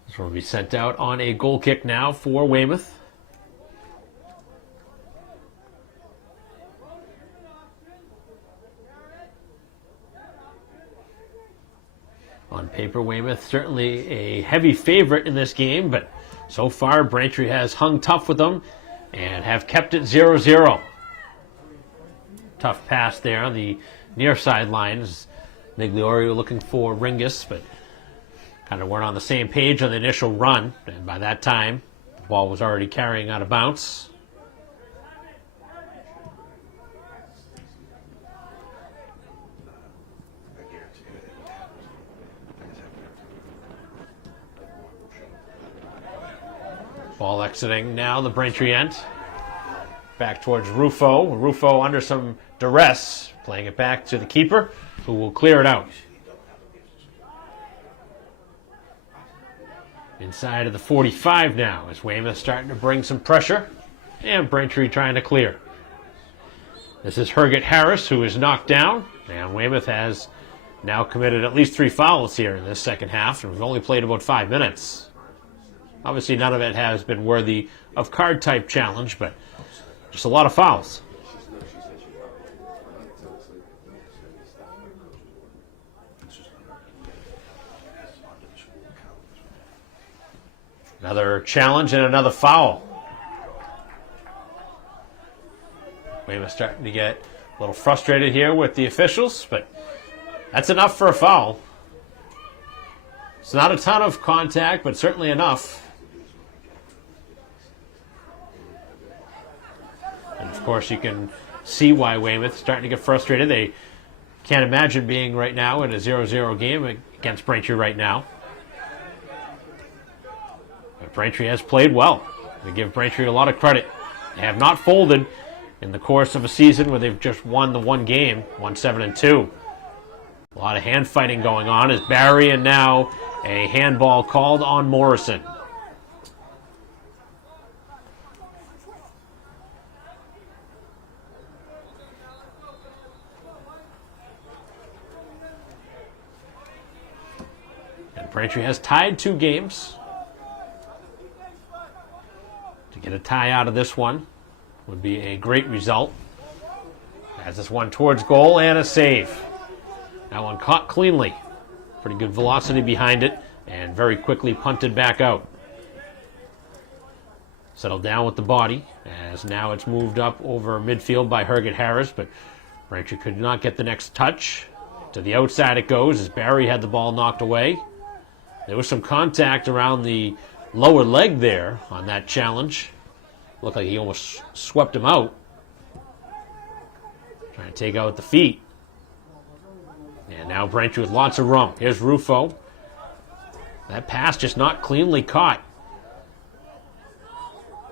This will be sent out on a goal kick now for Weymouth. On paper, Weymouth certainly a heavy favorite in this game, but so far Braintree has hung tough with them and have kept it 0-0. Tough pass there on the near sidelines. Migliorio looking for Ringus, but kind of weren't on the same page on the initial run, and by that time, the ball was already carrying out of bounds. Ball exiting now, the Braintree end. Back towards Rufo. Rufo under some duress, playing it back to the keeper, who will clear it out. Inside of the 45 now, as Weymouth starting to bring some pressure, and Braintree trying to clear. This is Herget Harris, who is knocked down, and Weymouth has now committed at least 3 fouls here in this second half, and we've only played about 5 minutes. Obviously, none of it has been worthy of card-type challenge, but just a lot of fouls. Another challenge and another foul. Weymouth starting to get a little frustrated here with the officials, but that's enough for a foul. It's not a ton of contact, but certainly enough. And of course, you can see why Weymouth is starting to get frustrated. They can't imagine being right now in a 0-0 game against Braintree right now. But Braintree has played well. We give Braintree a lot of credit. They have not folded in the course of a season where they've just won the one game, 7-2. A lot of hand fighting going on as Barry, and now a handball called on Morrison. And Braintree has tied 2 games. To get a tie out of this one would be a great result. As this one towards goal and a save. That one caught cleanly. Pretty good velocity behind it and very quickly punted back out. Settled down with the body as now it's moved up over midfield by Herget Harris, but Braintree could not get the next touch. To the outside it goes as Barry had the ball knocked away. There was some contact around the lower leg there on that challenge. Looked like he almost swept him out. Trying to take out the feet. And now Braintree with lots of room. Here's Rufo. That pass just not cleanly caught.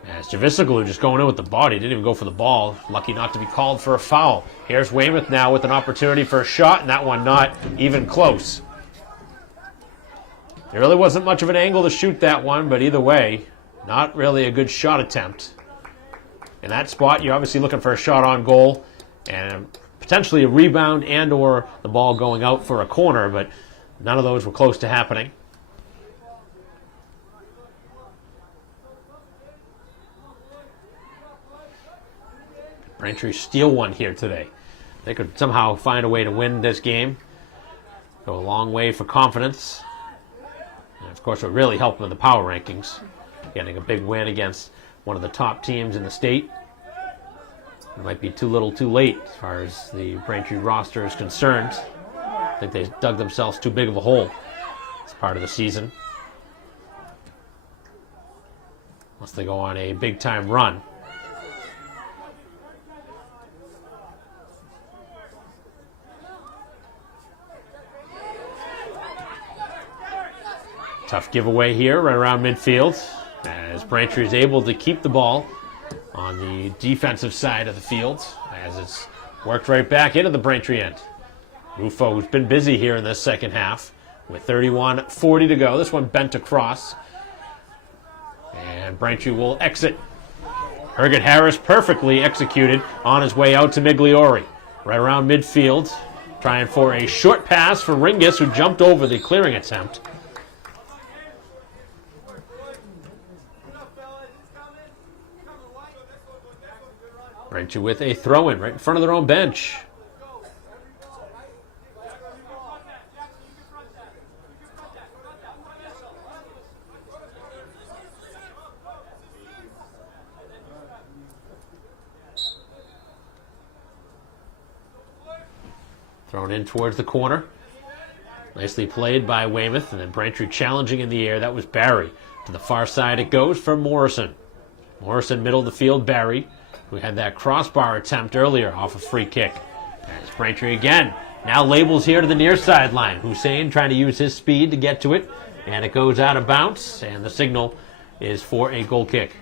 As Javisiglu just going in with the body. Didn't even go for the ball. Lucky not to be called for a foul. Here's Weymouth now with an opportunity for a shot, and that one not even close. There really wasn't much of an angle to shoot that one, but either way, not really a good shot attempt. In that spot, you're obviously looking for a shot on goal and potentially a rebound and or the ball going out for a corner, but none of those were close to happening. Braintree steal one here today. They could somehow find a way to win this game. Go a long way for confidence. And of course, it would really help them in the power rankings. Getting a big win against one of the top teams in the state. It might be too little too late as far as the Braintree roster is concerned. I think they dug themselves too big of a hole as part of the season. Unless they go on a big-time run. Tough giveaway here right around midfield as Braintree is able to keep the ball on the defensive side of the field as it's worked right back into the Braintree end. Rufo, who's been busy here in this second half with 31:40 to go. This one bent across. And Braintree will exit. Herget Harris perfectly executed on his way out to Migliori. Right around midfield, trying for a short pass for Ringus, who jumped over the clearing attempt. Braintree with a throw-in right in front of their own bench. Thrown in towards the corner. Nicely played by Weymouth, and then Braintree challenging in the air. That was Barry. To the far side it goes for Morrison. Morrison middle of the field, Barry, who had that crossbar attempt earlier off a free kick. As Braintree again. Now labels here to the near sideline. Hussein trying to use his speed to get to it. And it goes out of bounds. And the signal is for a goal kick.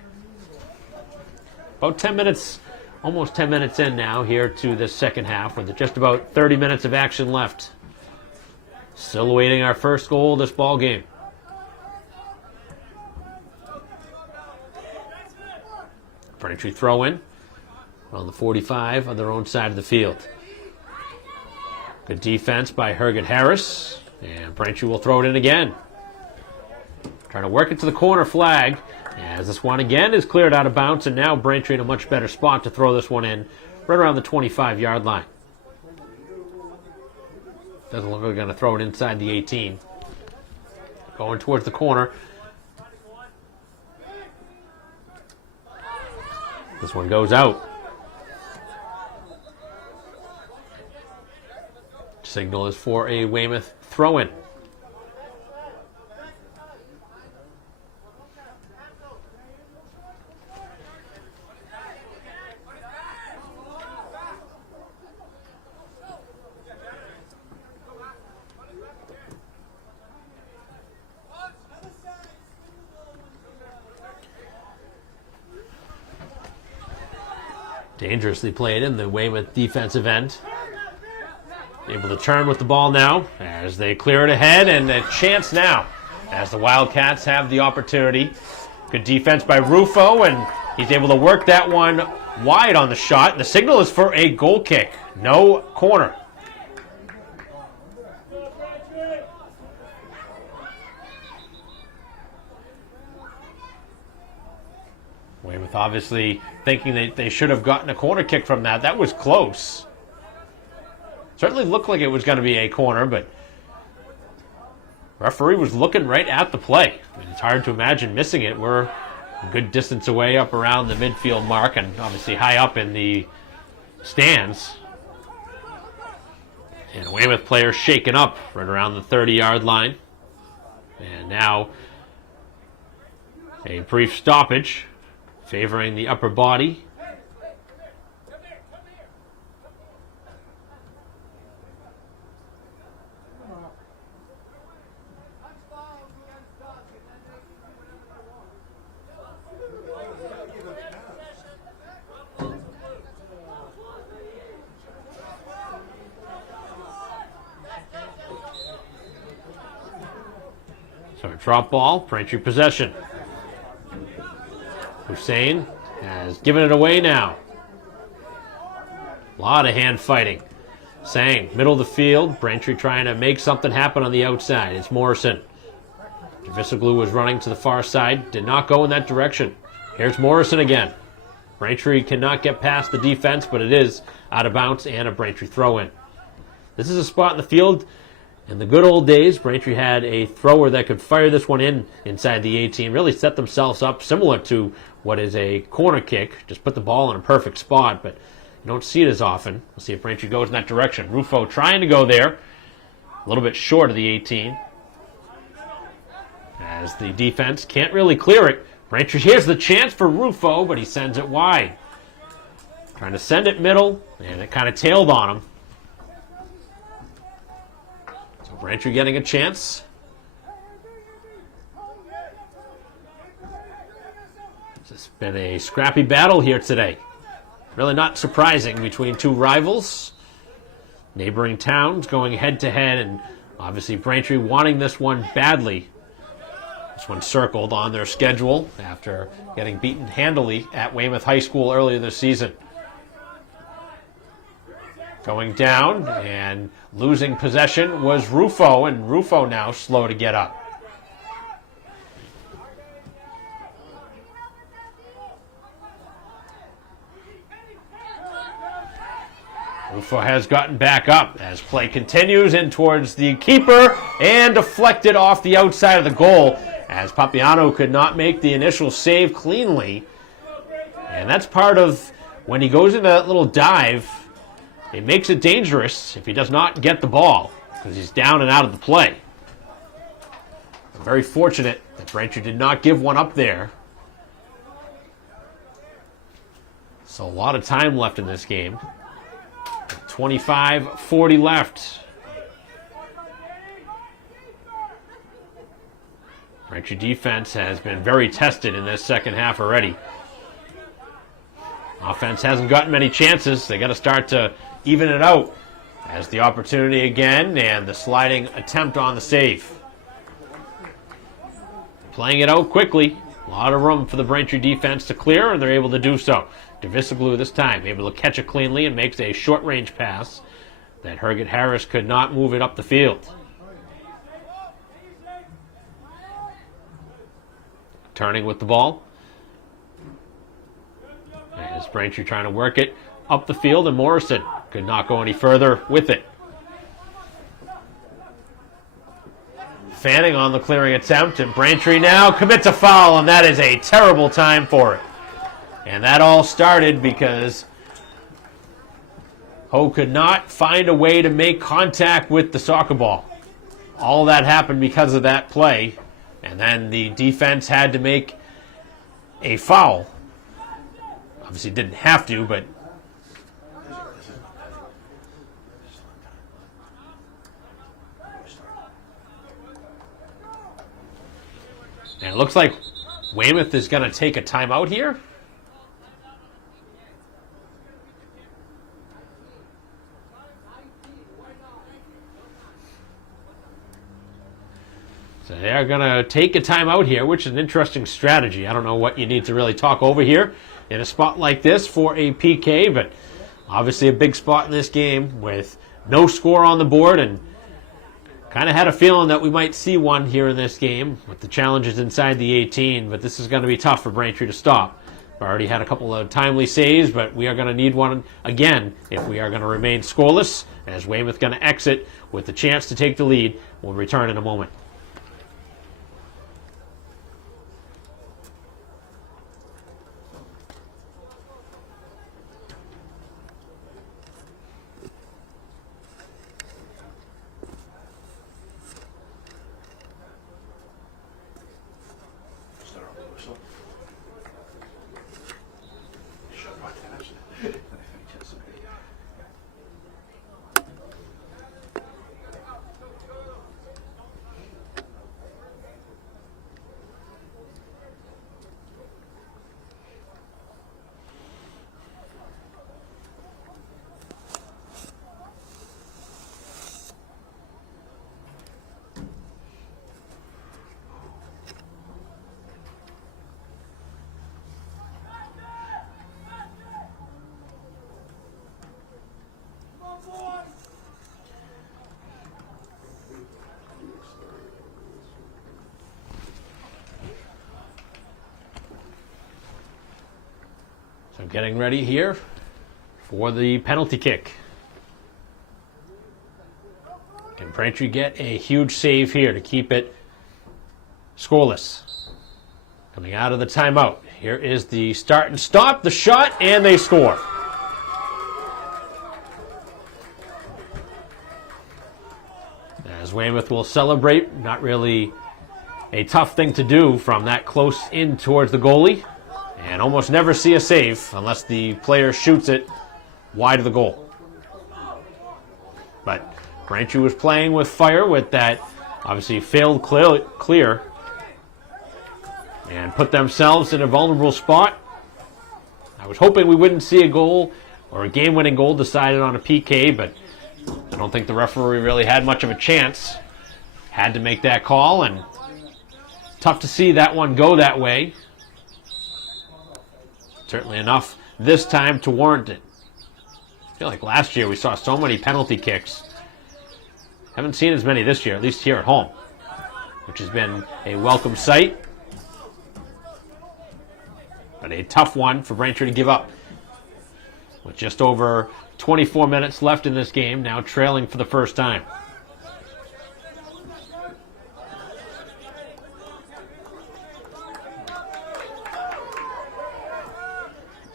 About 10 minutes, almost 10 minutes in now here to this second half with just about 30 minutes of action left. Still awaiting our first goal of this ball game. Braintree throw in on the 45 on their own side of the field. Good defense by Herget Harris. And Braintree will throw it in again. Trying to work it to the corner flag. As this one again is cleared out of bounds. And now Braintree in a much better spot to throw this one in. Right around the 25-yard line. Doesn't look like they're going to throw it inside the 18. Going towards the corner. This one goes out. Signal is for a Weymouth throw-in. Dangerously played in the Weymouth defensive end. Able to turn with the ball now as they clear it ahead, and a chance now as the Wildcats have the opportunity. Good defense by Rufo, and he's able to work that one wide on the shot. The signal is for a goal kick. No corner. Weymouth obviously thinking that they should have gotten a corner kick from that. That was close. Certainly looked like it was going to be a corner, but referee was looking right at the play. I mean, it's hard to imagine missing it. We're a good distance away up around the midfield mark and obviously high up in the stands. And Weymouth players shaken up right around the 30-yard line. And now a brief stoppage favoring the upper body. So a drop ball, Braintree possession. Hussein has given it away now. A lot of hand fighting. Sang, middle of the field. Braintree trying to make something happen on the outside. It's Morrison. Javisoglu was running to the far side. Did not go in that direction. Here's Morrison again. Braintree cannot get past the defense, but it is out of bounds and a Braintree throw-in. This is a spot in the field. In the good old days, Braintree had a thrower that could fire this one inside the 18, really set themselves up similar to what is a corner kick. Just put the ball in a perfect spot, but you don't see it as often. We'll see if Braintree goes in that direction. Rufo trying to go there, a little bit short of the 18. As the defense can't really clear it. Braintree, here's the chance for Rufo, but he sends it wide. Trying to send it middle, and it kind of tailed on him. Braintree getting a chance. It's been a scrappy battle here today. Really not surprising between two rivals. Neighboring towns going head-to-head, and obviously Braintree wanting this one badly. This one circled on their schedule after getting beaten handily at Weymouth High School earlier this season. Going down and losing possession was Rufo, and Rufo now slow to get up. Rufo has gotten back up as play continues in towards the keeper and deflected off the outside of the goal as Papiano could not make the initial save cleanly. And that's part of when he goes into that little dive. It makes it dangerous if he does not get the ball because he's down and out of the play. Very fortunate that Braintree did not give one up there. So a lot of time left in this game. 25:40 left. Braintree defense has been very tested in this second half already. Offense hasn't gotten many chances. They got to start to even it out as the opportunity again and the sliding attempt on the save. Playing it out quickly. A lot of room for the Braintree defense to clear, and they're able to do so. Javisoglu this time able to catch it cleanly and makes a short-range pass. that Herget Harris could not move it up the field. Turning with the ball. As Braintree trying to work it up the field, and Morrison could not go any further with it. Fanning on the clearing attempt, and Braintree now commits a foul, and that is a terrible time for it. And that all started because Ho could not find a way to make contact with the soccer ball. All that happened because of that play, and then the defense had to make a foul. Obviously didn't have to, but and it looks like Weymouth is going to take a timeout here. So they are going to take a timeout here, which is an interesting strategy. I don't know what you need to really talk over here in a spot like this for a PK, but obviously a big spot in this game with no score on the board, and kind of had a feeling that we might see one here in this game with the challenges inside the 18, but this is going to be tough for Braintree to stop. We've already had a couple of timely saves, but we are going to need one again if we are going to remain scoreless, as Weymouth going to exit with the chance to take the lead. We'll return in a moment. So getting ready here for the penalty kick. Can Braintree get a huge save here to keep it scoreless? Coming out of the timeout. Here is the start and stop, the shot, and they score. As Weymouth will celebrate, not really a tough thing to do from that close in towards the goalie. And almost never see a save unless the player shoots it wide of the goal. But Braintree was playing with fire with that obviously failed clear and put themselves in a vulnerable spot. I was hoping we wouldn't see a goal or a game-winning goal decided on a PK, but I don't think the referee really had much of a chance. Had to make that call, and tough to see that one go that way. Certainly enough this time to warrant it. I feel like last year we saw so many penalty kicks. Haven't seen as many this year, at least here at home, which has been a welcome sight. But a tough one for Braintree to give up. With just over 24 minutes left in this game, now trailing for the first time.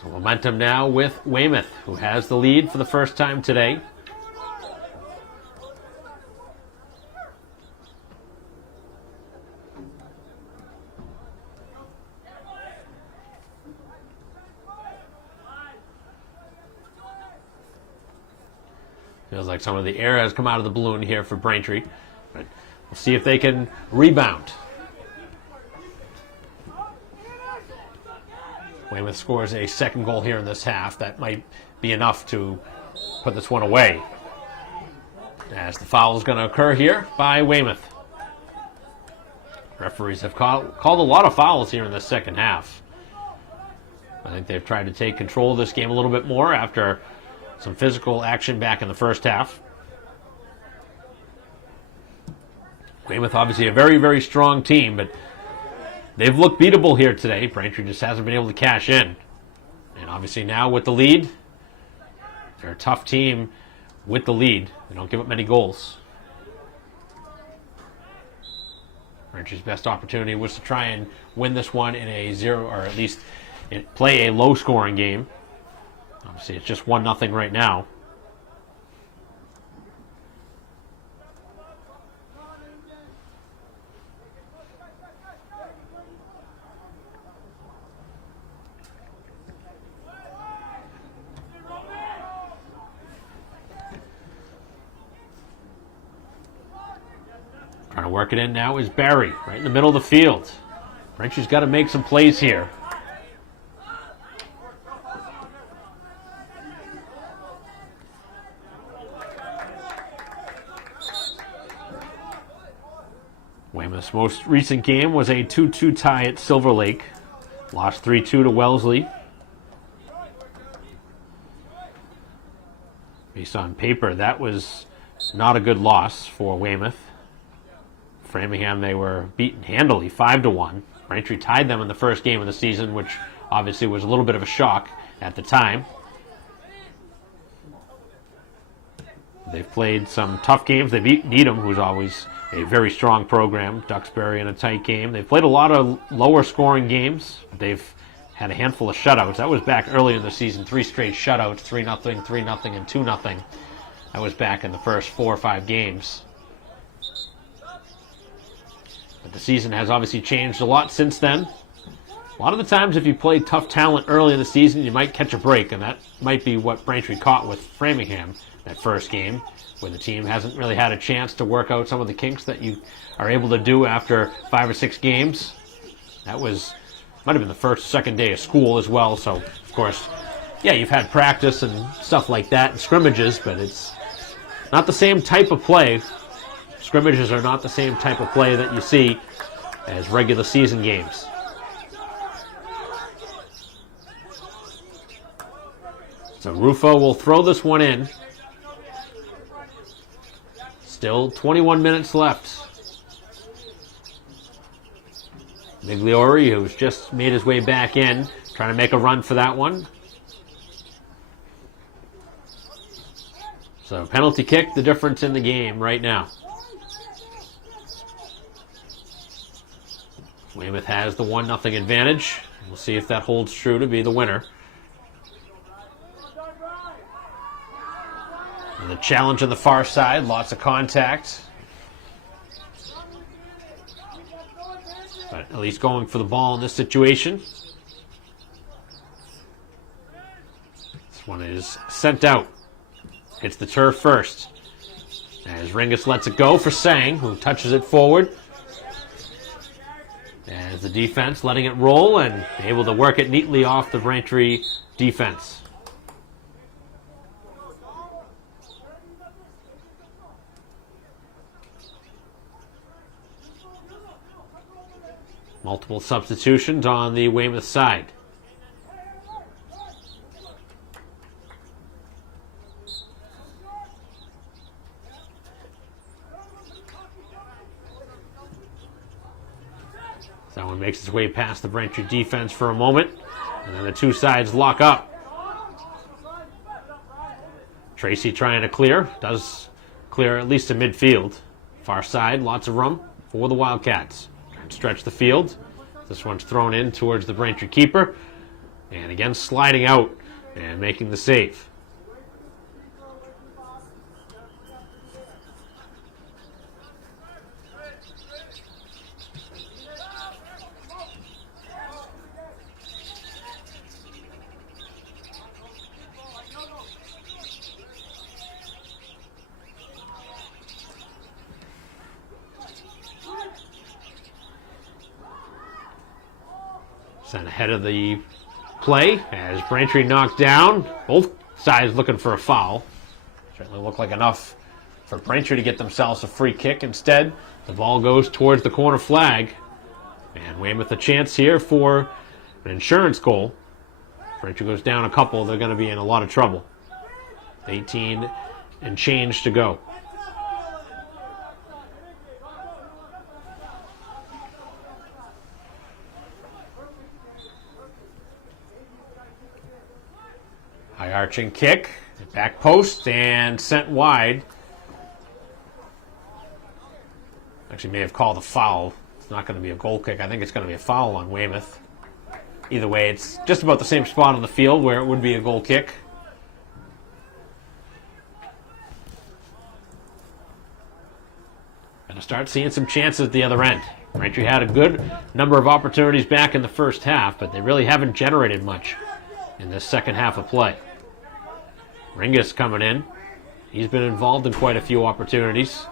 So momentum now with Weymouth, who has the lead for the first time today. Feels like some of the air has come out of the balloon here for Braintree. But we'll see if they can rebound. Weymouth scores a second goal here in this half. That might be enough to put this one away, as the foul is going to occur here by Weymouth. Referees have called a lot of fouls here in the second half. I think they've tried to take control of this game a little bit more after some physical action back in the first half. Weymouth obviously a very, very strong team, but they've looked beatable here today. Braintree just hasn't been able to cash in. And obviously now with the lead, they're a tough team with the lead. They don't give up many goals. Braintree's best opportunity was to try and win this one in a zero, or at least play a low-scoring game. Obviously, it's just 1-0 right now. Trying to work it in now is Barry, right in the middle of the field. Brentry's got to make some plays here. Weymouth's most recent game was a 2-2 tie at Silver Lake. Lost 3-2 to Wellesley. Based on paper, that was not a good loss for Weymouth. Framingham, they were beaten handily, 5-1. Braintree tied them in the first game of the season, which obviously was a little bit of a shock at the time. They've played some tough games. They beat Needham, who's always a very strong program. Duxbury in a tight game. They've played a lot of lower scoring games. They've had a handful of shutouts. That was back early in the season. 3 straight shutouts, 3-0, 3-0, and 2-0. That was back in the first 4 or 5 games. But the season has obviously changed a lot since then. A lot of the times if you play tough talent early in the season, you might catch a break, and that might be what Braintree caught with Framingham that first game, where the team hasn't really had a chance to work out some of the kinks that you are able to do after 5 or 6 games. That might have been the first, second day of school as well, so of course, yeah, you've had practice and stuff like that and scrimmages, but it's not the same type of play. Scrimmages are not the same type of play that you see as regular season games. So Rufo will throw this one in. Still 21 minutes left. Migliori, who's just made his way back in, trying to make a run for that one. So penalty kick, the difference in the game right now. Weymouth has the 1-0 advantage. We'll see if that holds true to be the winner. And the challenge on the far side, lots of contact. But at least going for the ball in this situation. This one is sent out. Hits the turf first. As Ringus lets it go for Sang, who touches it forward. As the defense letting it roll and able to work it neatly off the Braintree defense. Multiple substitutions on the Weymouth side. That one makes its way past the Braintree defense for a moment, and then the two sides lock up. Tracy trying to clear, does clear at least to midfield. Far side, lots of room for the Wildcats. Trying to stretch the field. This one's thrown in towards the Braintree keeper, and again sliding out and making the save. Sent ahead of the play as Braintree knocked down. Both sides looking for a foul. Certainly looked like enough for Braintree to get themselves a free kick. Instead, the ball goes towards the corner flag. And Weymouth a chance here for an insurance goal. Braintree goes down a couple, they're going to be in a lot of trouble. 18 and change to go. High arching kick, back post, and sent wide. Actually may have called a foul. It's not going to be a goal kick. I think it's going to be a foul on Weymouth. Either way, it's just about the same spot on the field where it would be a goal kick. Going to start seeing some chances at the other end. Braintree had a good number of opportunities back in the first half, but they really haven't generated much in this second half of play. Ringus coming in. He's been involved in quite a few opportunities.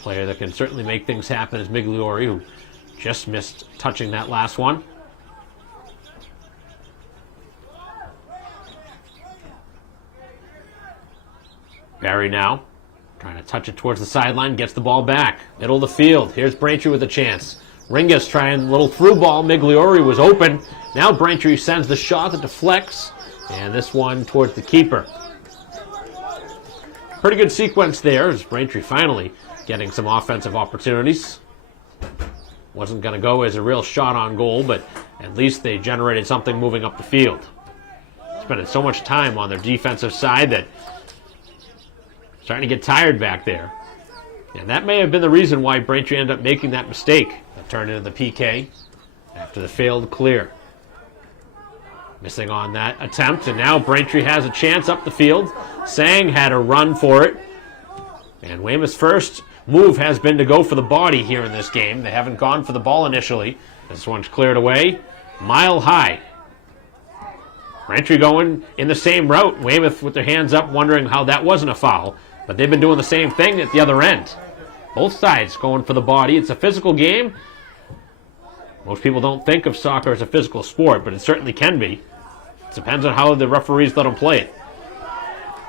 Player that can certainly make things happen is Migliori, who just missed touching that last one. Barry now trying to touch it towards the sideline, gets the ball back. Middle of the field. Here's Braintree with a chance. Ringus trying a little through ball. Migliori was open. Now Braintree sends the shot that deflects, and this one towards the keeper. Pretty good sequence there as Braintree finally getting some offensive opportunities. Wasn't going to go as a real shot on goal, but at least they generated something moving up the field. Spending so much time on their defensive side that starting to get tired back there. And that may have been the reason why Braintree ended up making that mistake that turned into the PK after the failed clear. Missing on that attempt, and now Braintree has a chance up the field. Sang had a run for it. And Weymouth's first move has been to go for the body here in this game. They haven't gone for the ball initially. This one's cleared away. Mile high. Braintree going in the same route. Weymouth with their hands up, wondering how that wasn't a foul. But they've been doing the same thing at the other end. Both sides going for the body. It's a physical game. Most people don't think of soccer as a physical sport, but it certainly can be. It depends on how the referees let them play it.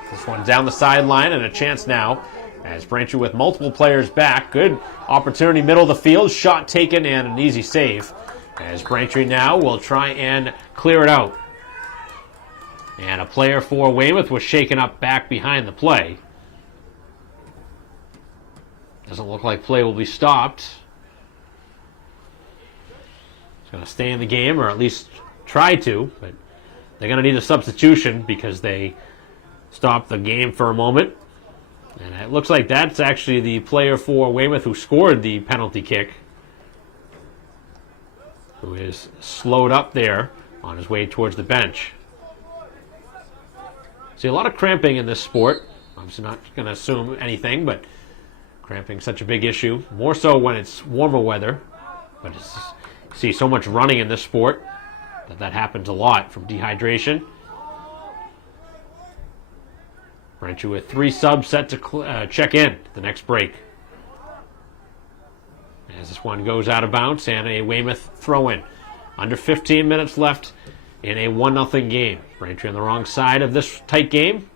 This one down the sideline, and a chance now as Braintree with multiple players back. Good opportunity, middle of the field. Shot taken and an easy save. As Braintree now will try and clear it out. And a player for Weymouth was shaken up back behind the play. Doesn't look like play will be stopped. It's going to stay in the game, or at least try to, but they're going to need a substitution because they stopped the game for a moment. And it looks like that's actually the player for Weymouth who scored the penalty kick, who is slowed up there on his way towards the bench. See, a lot of cramping in this sport. I'm not going to assume anything, but cramping is such a big issue. More so when it's warmer weather. But you see so much running in this sport that happens a lot from dehydration. Braintree with 3 subs set to check in the next break. As this one goes out of bounds, and a Weymouth throw-in. Under 15 minutes left in a 1-0 game. Braintree on the wrong side of this tight game.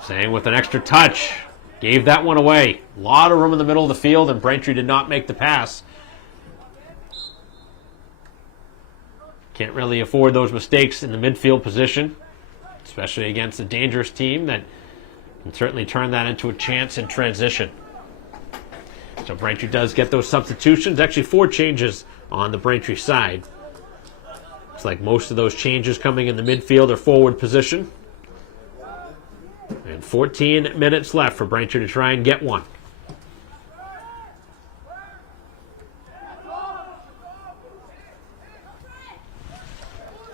Sang with an extra touch. Gave that one away. A lot of room in the middle of the field, and Braintree did not make the pass. Can't really afford those mistakes in the midfield position, especially against a dangerous team that can certainly turn that into a chance in transition. So Braintree does get those substitutions. Actually 4 changes on the Braintree side. Looks like most of those changes coming in the midfield or forward position. And 14 minutes left for Braintree to try and get one.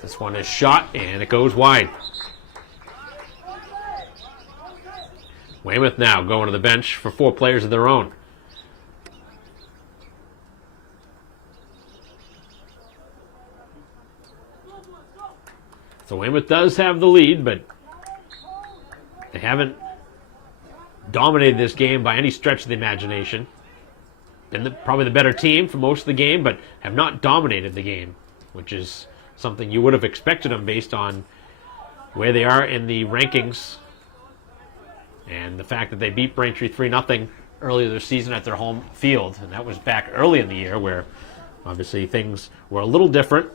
This one is shot, and it goes wide. Weymouth now going to the bench for 4 players of their own. So Weymouth does have the lead, but they haven't dominated this game by any stretch of the imagination. Been probably the better team for most of the game, but have not dominated the game, which is something you would have expected them based on where they are in the rankings and the fact that they beat Braintree 3-0 earlier this season at their home field. And that was back early in the year where obviously things were a little different.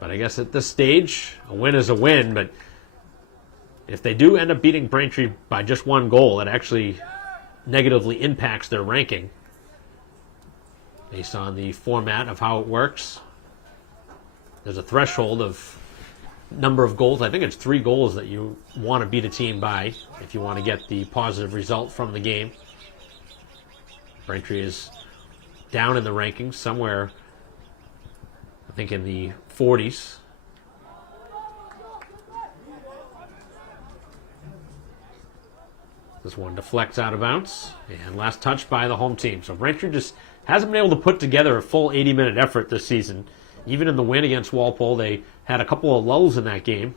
But I guess at this stage, a win is a win. But if they do end up beating Braintree by just one goal, it actually negatively impacts their ranking based on the format of how it works. There's a threshold of number of goals. I think it's 3 goals that you want to beat a team by if you want to get the positive result from the game. Braintree is down in the rankings somewhere, I think, in the 40s. This one deflects out of bounds, and last touch by the home team. So Braintree just hasn't been able to put together a full 80-minute effort this season. Even in the win against Walpole, they had a couple of lulls in that game.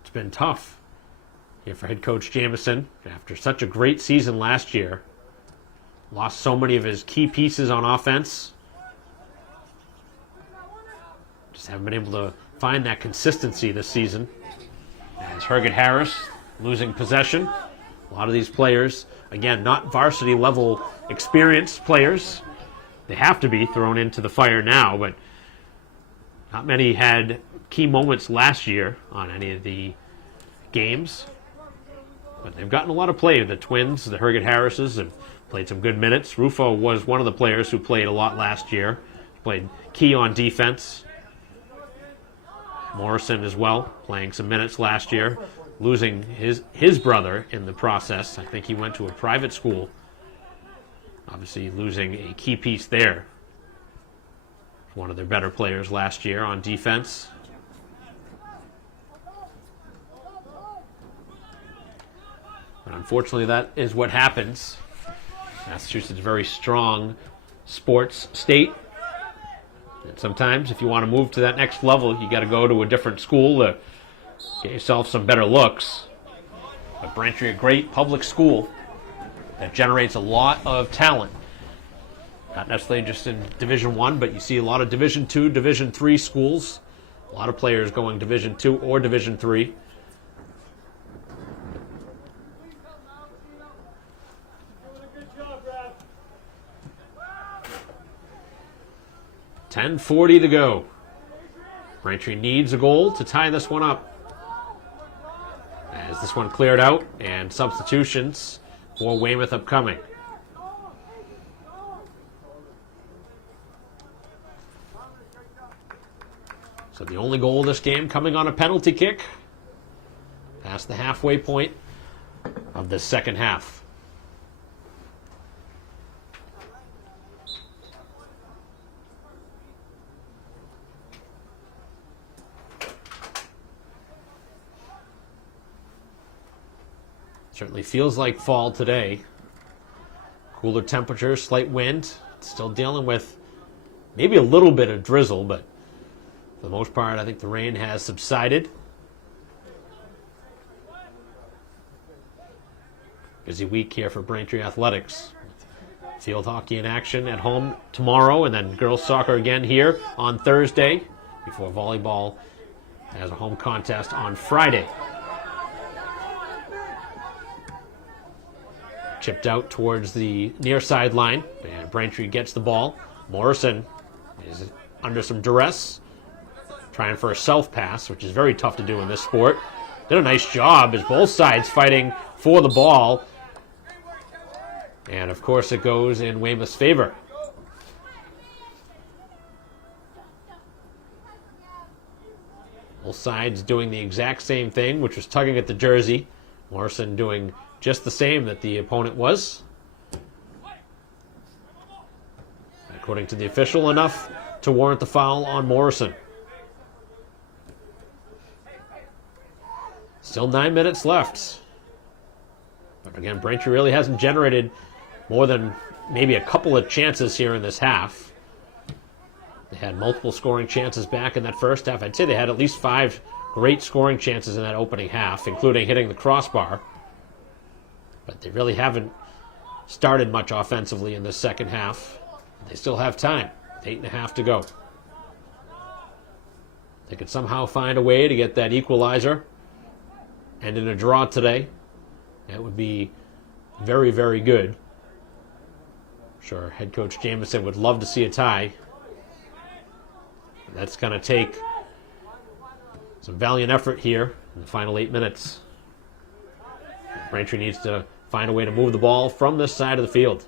It's been tough here for head coach Jamieson after such a great season last year. Lost so many of his key pieces on offense. Just haven't been able to find that consistency this season. As Herget Harris losing possession. A lot of these players, again, not varsity level experienced players. They have to be thrown into the fire now, but not many had key moments last year on any of the games. But they've gotten a lot of play. The Twins, the Herget Harrises, have played some good minutes. Rufo was one of the players who played a lot last year. Played key on defense. Morrison as well, playing some minutes last year, losing his brother in the process. I think he went to a private school. Obviously losing a key piece there. One of their better players last year on defense. But unfortunately, that is what happens. Massachusetts is a very strong sports state. And sometimes, if you want to move to that next level, you got to go to a different school to get yourself some better looks. But Braintree, a great public school that generates a lot of talent. Not necessarily just in Division I, but you see a lot of Division II, Division III schools. A lot of players going Division II or Division III. Doing a good job, Brad. 10:40 to go. Braintree needs a goal to tie this one up. As this one cleared out, and substitutions for Weymouth upcoming. So the only goal of this game coming on a penalty kick past the halfway point of the second half. Certainly feels like fall today. Cooler temperatures, slight wind. Still dealing with maybe a little bit of drizzle, but for the most part, I think the rain has subsided. Busy week here for Braintree Athletics. Field hockey in action at home tomorrow, and then girls soccer again here on Thursday, before volleyball has a home contest on Friday. Chipped out towards the near sideline, and Braintree gets the ball. Morrison is under some duress, trying for a self-pass, which is very tough to do in this sport. Did a nice job as both sides fighting for the ball. And, of course, it goes in Weymouth's favor. Both sides doing the exact same thing, which was tugging at the jersey. Morrison doing just the same that the opponent was. According to the official, enough to warrant the foul on Morrison. Still 9 minutes left. But again, Braintree really hasn't generated more than maybe a couple of chances here in this half. They had multiple scoring chances back in that first half. I'd say they had at least 5 great scoring chances in that opening half, including hitting the crossbar. But they really haven't started much offensively in the second half. They still have time. 8.5 to go. They could somehow find a way to get that equalizer. And in a draw today, that would be very, very good. I'm sure head coach Jamieson would love to see a tie. That's going to take some valiant effort here in the final 8 minutes. Braintree needs to find a way to move the ball from this side of the field.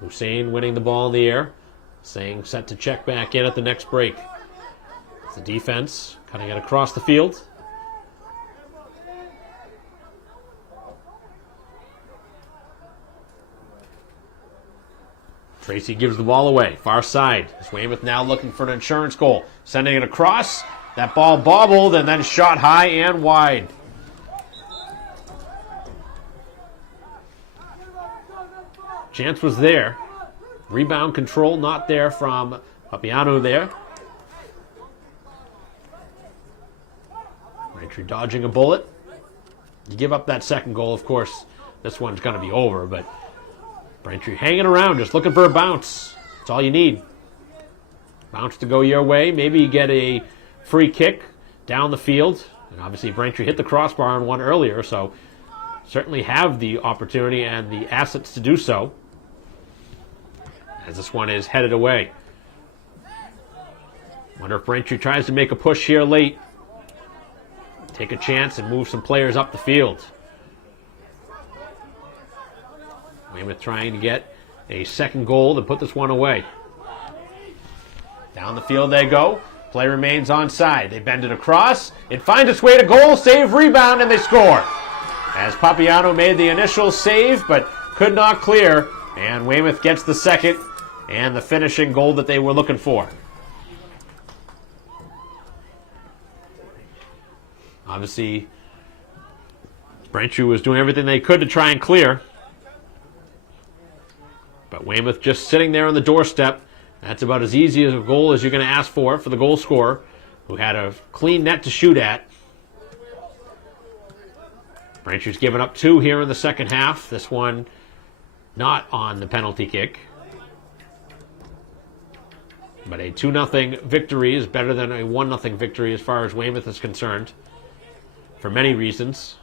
Hussein winning the ball in the air, saying set to check back in at the next break. It's the defense cutting it across the field. Tracy gives the ball away, far side. As Weymouth now looking for an insurance goal. Sending it across. That ball bobbled and then shot high and wide. Chance was there. Rebound control not there from Papiano there. Braintree dodging a bullet. You give up that second goal, of course, this one's going to be over, but Braintree hanging around, just looking for a bounce. That's all you need. Bounce to go your way. Maybe you get a free kick down the field. And obviously Braintree hit the crossbar on one earlier, so certainly have the opportunity and the assets to do so. As this one is headed away. Wonder if Braintree tries to make a push here late. Take a chance and move some players up the field. Weymouth trying to get a second goal to put this one away. Down the field they go. Play remains onside. They bend it across. It finds its way to goal. Save, rebound, and they score. As Papiano made the initial save, but could not clear. And Weymouth gets the second and the finishing goal that they were looking for. Obviously, Braintree was doing everything they could to try and clear. But Weymouth just sitting there on the doorstep. That's about as easy as a goal as you're going to ask for the goal scorer, who had a clean net to shoot at. Braintree's given up 2 here in the second half. This one not on the penalty kick. But a 2-0 victory is better than a 1-0 victory as far as Weymouth is concerned, for many reasons.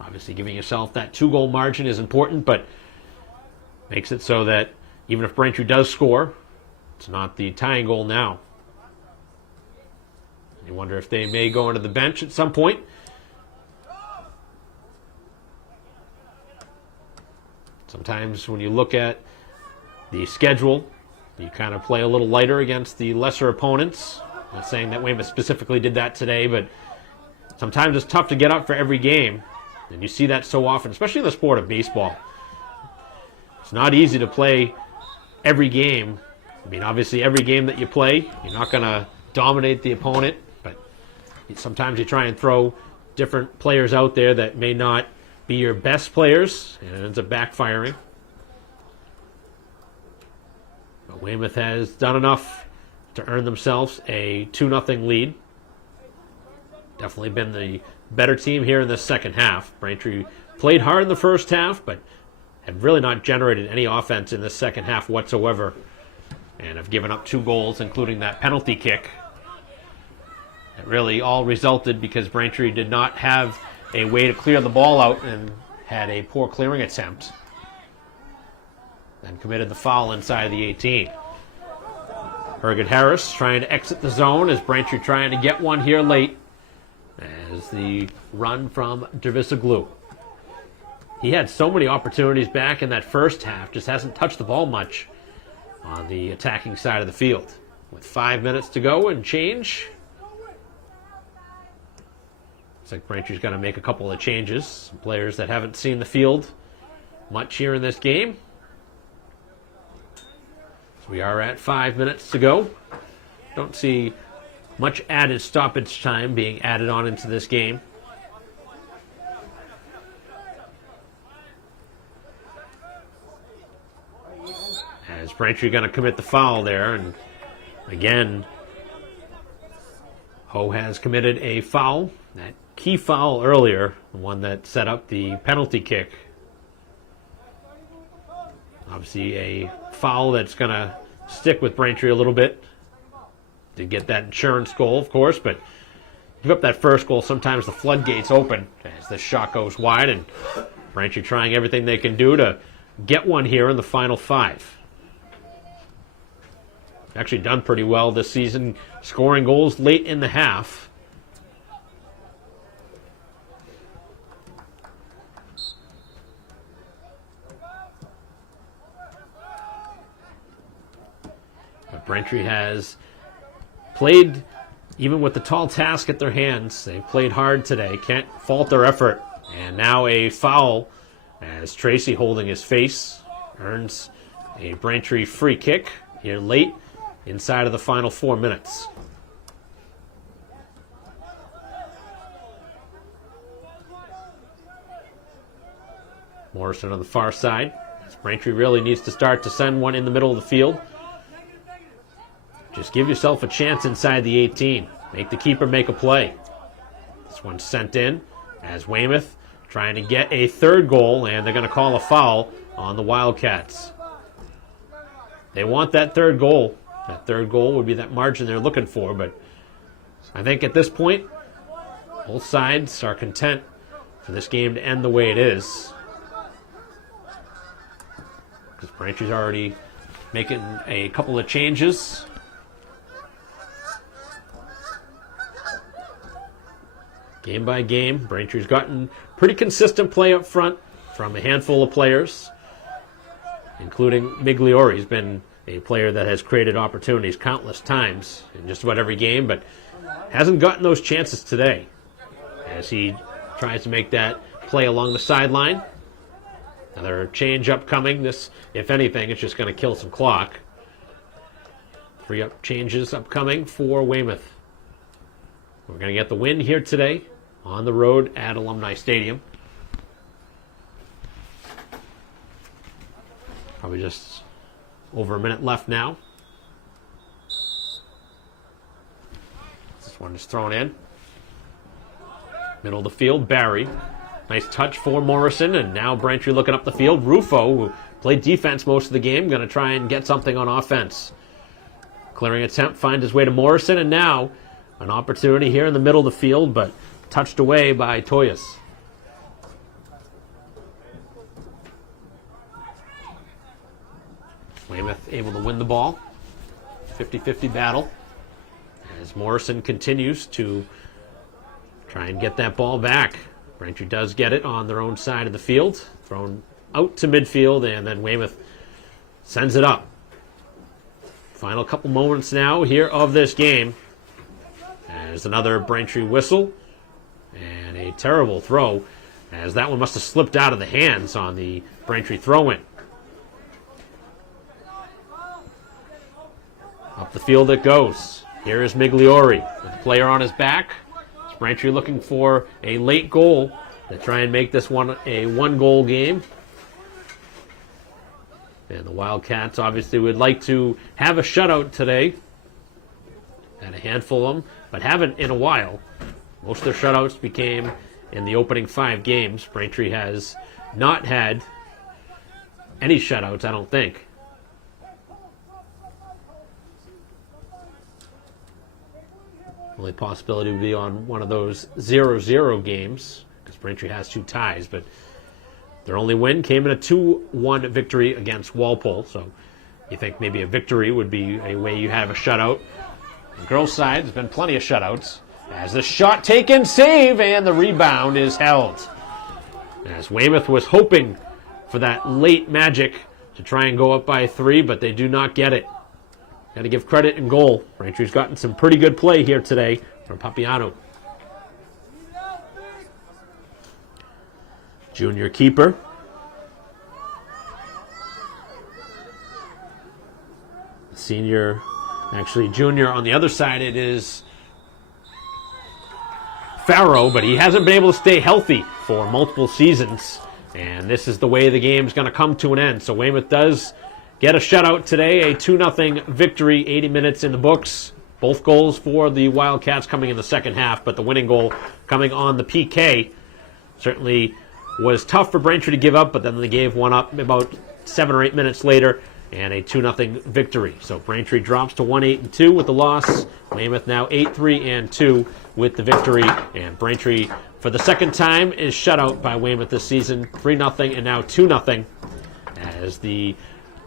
Obviously, giving yourself that 2-goal margin is important, but makes it so that even if Braintree does score, it's not the tying goal now. You wonder if they may go into the bench at some point. Sometimes when you look at the schedule, you kind of play a little lighter against the lesser opponents. I'm not saying that Weymouth specifically did that today, but sometimes it's tough to get up for every game. And you see that so often, especially in the sport of baseball. It's not easy to play every game. I mean, obviously, every game that you play, you're not going to dominate the opponent, but sometimes you try and throw different players out there that may not be your best players, and it ends up backfiring. But Weymouth has done enough to earn themselves a 2-0 lead. Definitely been the better team here in the second half. Braintree played hard in the first half, but have really not generated any offense in the second half whatsoever, and have given up 2 goals, including that penalty kick. It really all resulted because Braintree did not have a way to clear the ball out and had a poor clearing attempt. Then committed the foul inside the 18. Herget Harris trying to exit the zone as Braintree trying to get one here late. As the run from Dervisoglu. He had so many opportunities back in that first half, just hasn't touched the ball much on the attacking side of the field. With 5 minutes to go and change, looks like Braintree's going to make a couple of changes. Some players that haven't seen the field much here in this game. So we are at 5 minutes to go. Don't see much added stoppage time being added on into this game. As Braintree going to commit the foul there, and again, Ho has committed a foul. That key foul earlier, the one that set up the penalty kick. Obviously a foul that's going to stick with Braintree a little bit. Did get that insurance goal, of course, but give up that first goal, sometimes the floodgates open as the shot goes wide, and Braintree trying everything they can do to get one here in the final 5. actually done pretty well this season, scoring goals late in the half. But Braintree has played, even with the tall task at their hands, they've played hard today. Can't fault their effort. And now a foul as Tracy, holding his face, earns a Braintree free kick here late inside of the final 4 minutes. Morrison on the far side. Braintree really needs to start to send one in the middle of the field. Just give yourself a chance inside the 18. Make the keeper make a play. This one's sent in as Weymouth trying to get a third goal, and they're going to call a foul on the Wildcats. They want that third goal. That third goal would be that margin they're looking for, but I think at this point, both sides are content for this game to end the way it is. Because Braintree's already making a couple of changes. Game by game, Braintree's gotten pretty consistent play up front from a handful of players, including Migliore. He's been a player that has created opportunities countless times in just about every game, but hasn't gotten those chances today as he tries to make that play along the sideline. Another change upcoming. This, if anything, it's just going to kill some clock. 3 changes upcoming for Weymouth. We're going to get the win here today on the road at Alumni Stadium. Probably just over a minute left now. This one is thrown in. Middle of the field, Barry. Nice touch for Morrison, and now Braintree looking up the field. Rufo, who played defense most of the game, going to try and get something on offense. Clearing attempt, finds his way to Morrison, and now an opportunity here in the middle of the field, but touched away by Toyas. Weymouth able to win the ball. 50-50 battle as Morrison continues to try and get that ball back. Braintree does get it on their own side of the field. Thrown out to midfield, and then Weymouth sends it up. Final couple moments now here of this game. As another Braintree whistle. And a terrible throw, as that one must have slipped out of the hands on the Braintree throw-in. Up the field it goes. Here is Migliore with the player on his back. It's Braintree looking for a late goal to try and make this one a one-goal game. And the Wildcats obviously would like to have a shutout today. Had a handful of them, but haven't in a while. Most of their shutouts became in the opening 5 games. Braintree has not had any shutouts, I don't think. Only possibility would be on one of those 0-0 games, because Braintree has 2 ties, but their only win came in a 2-1 victory against Walpole, so you think maybe a victory would be a way you have a shutout. On the girls' side, there's been plenty of shutouts. As the shot taken, save, and the rebound is held. As Weymouth was hoping for that late magic to try and go up by 3, but they do not get it. Got to give credit in goal. Braintree's gotten some pretty good play here today from Papiano. Junior keeper. Senior, actually junior on the other side, it is Farrow, but he hasn't been able to stay healthy for multiple seasons, and this is the way the game's going to come to an end. So Weymouth does get a shutout today, a 2-0 victory, 80 minutes in the books. Both goals for the Wildcats coming in the second half, but the winning goal coming on the PK. Certainly was tough for Braintree to give up, but then they gave one up about 7 or 8 minutes later, and a 2-0 victory. So Braintree drops to 1-8-2 with the loss. Weymouth now 8-3-2 with the victory. And Braintree, for the second time, is shut out by Weymouth this season. 3-0 and now 2-0 as the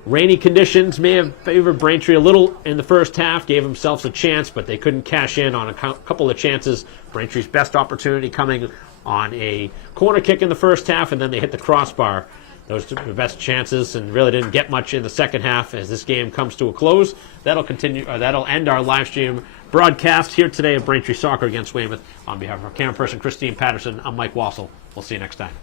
Rainy conditions may have favored Braintree a little in the first half, gave themselves a chance, but they couldn't cash in on a couple of chances. Braintree's best opportunity coming on a corner kick in the first half, and then they hit the crossbar. Those are the best chances, and really didn't get much in the second half. As this game comes to a close, that'll end our live stream broadcast here today of Braintree Soccer against Weymouth. On behalf of our camera person Christine Patterson, I'm Mike Wassel. We'll see you next time.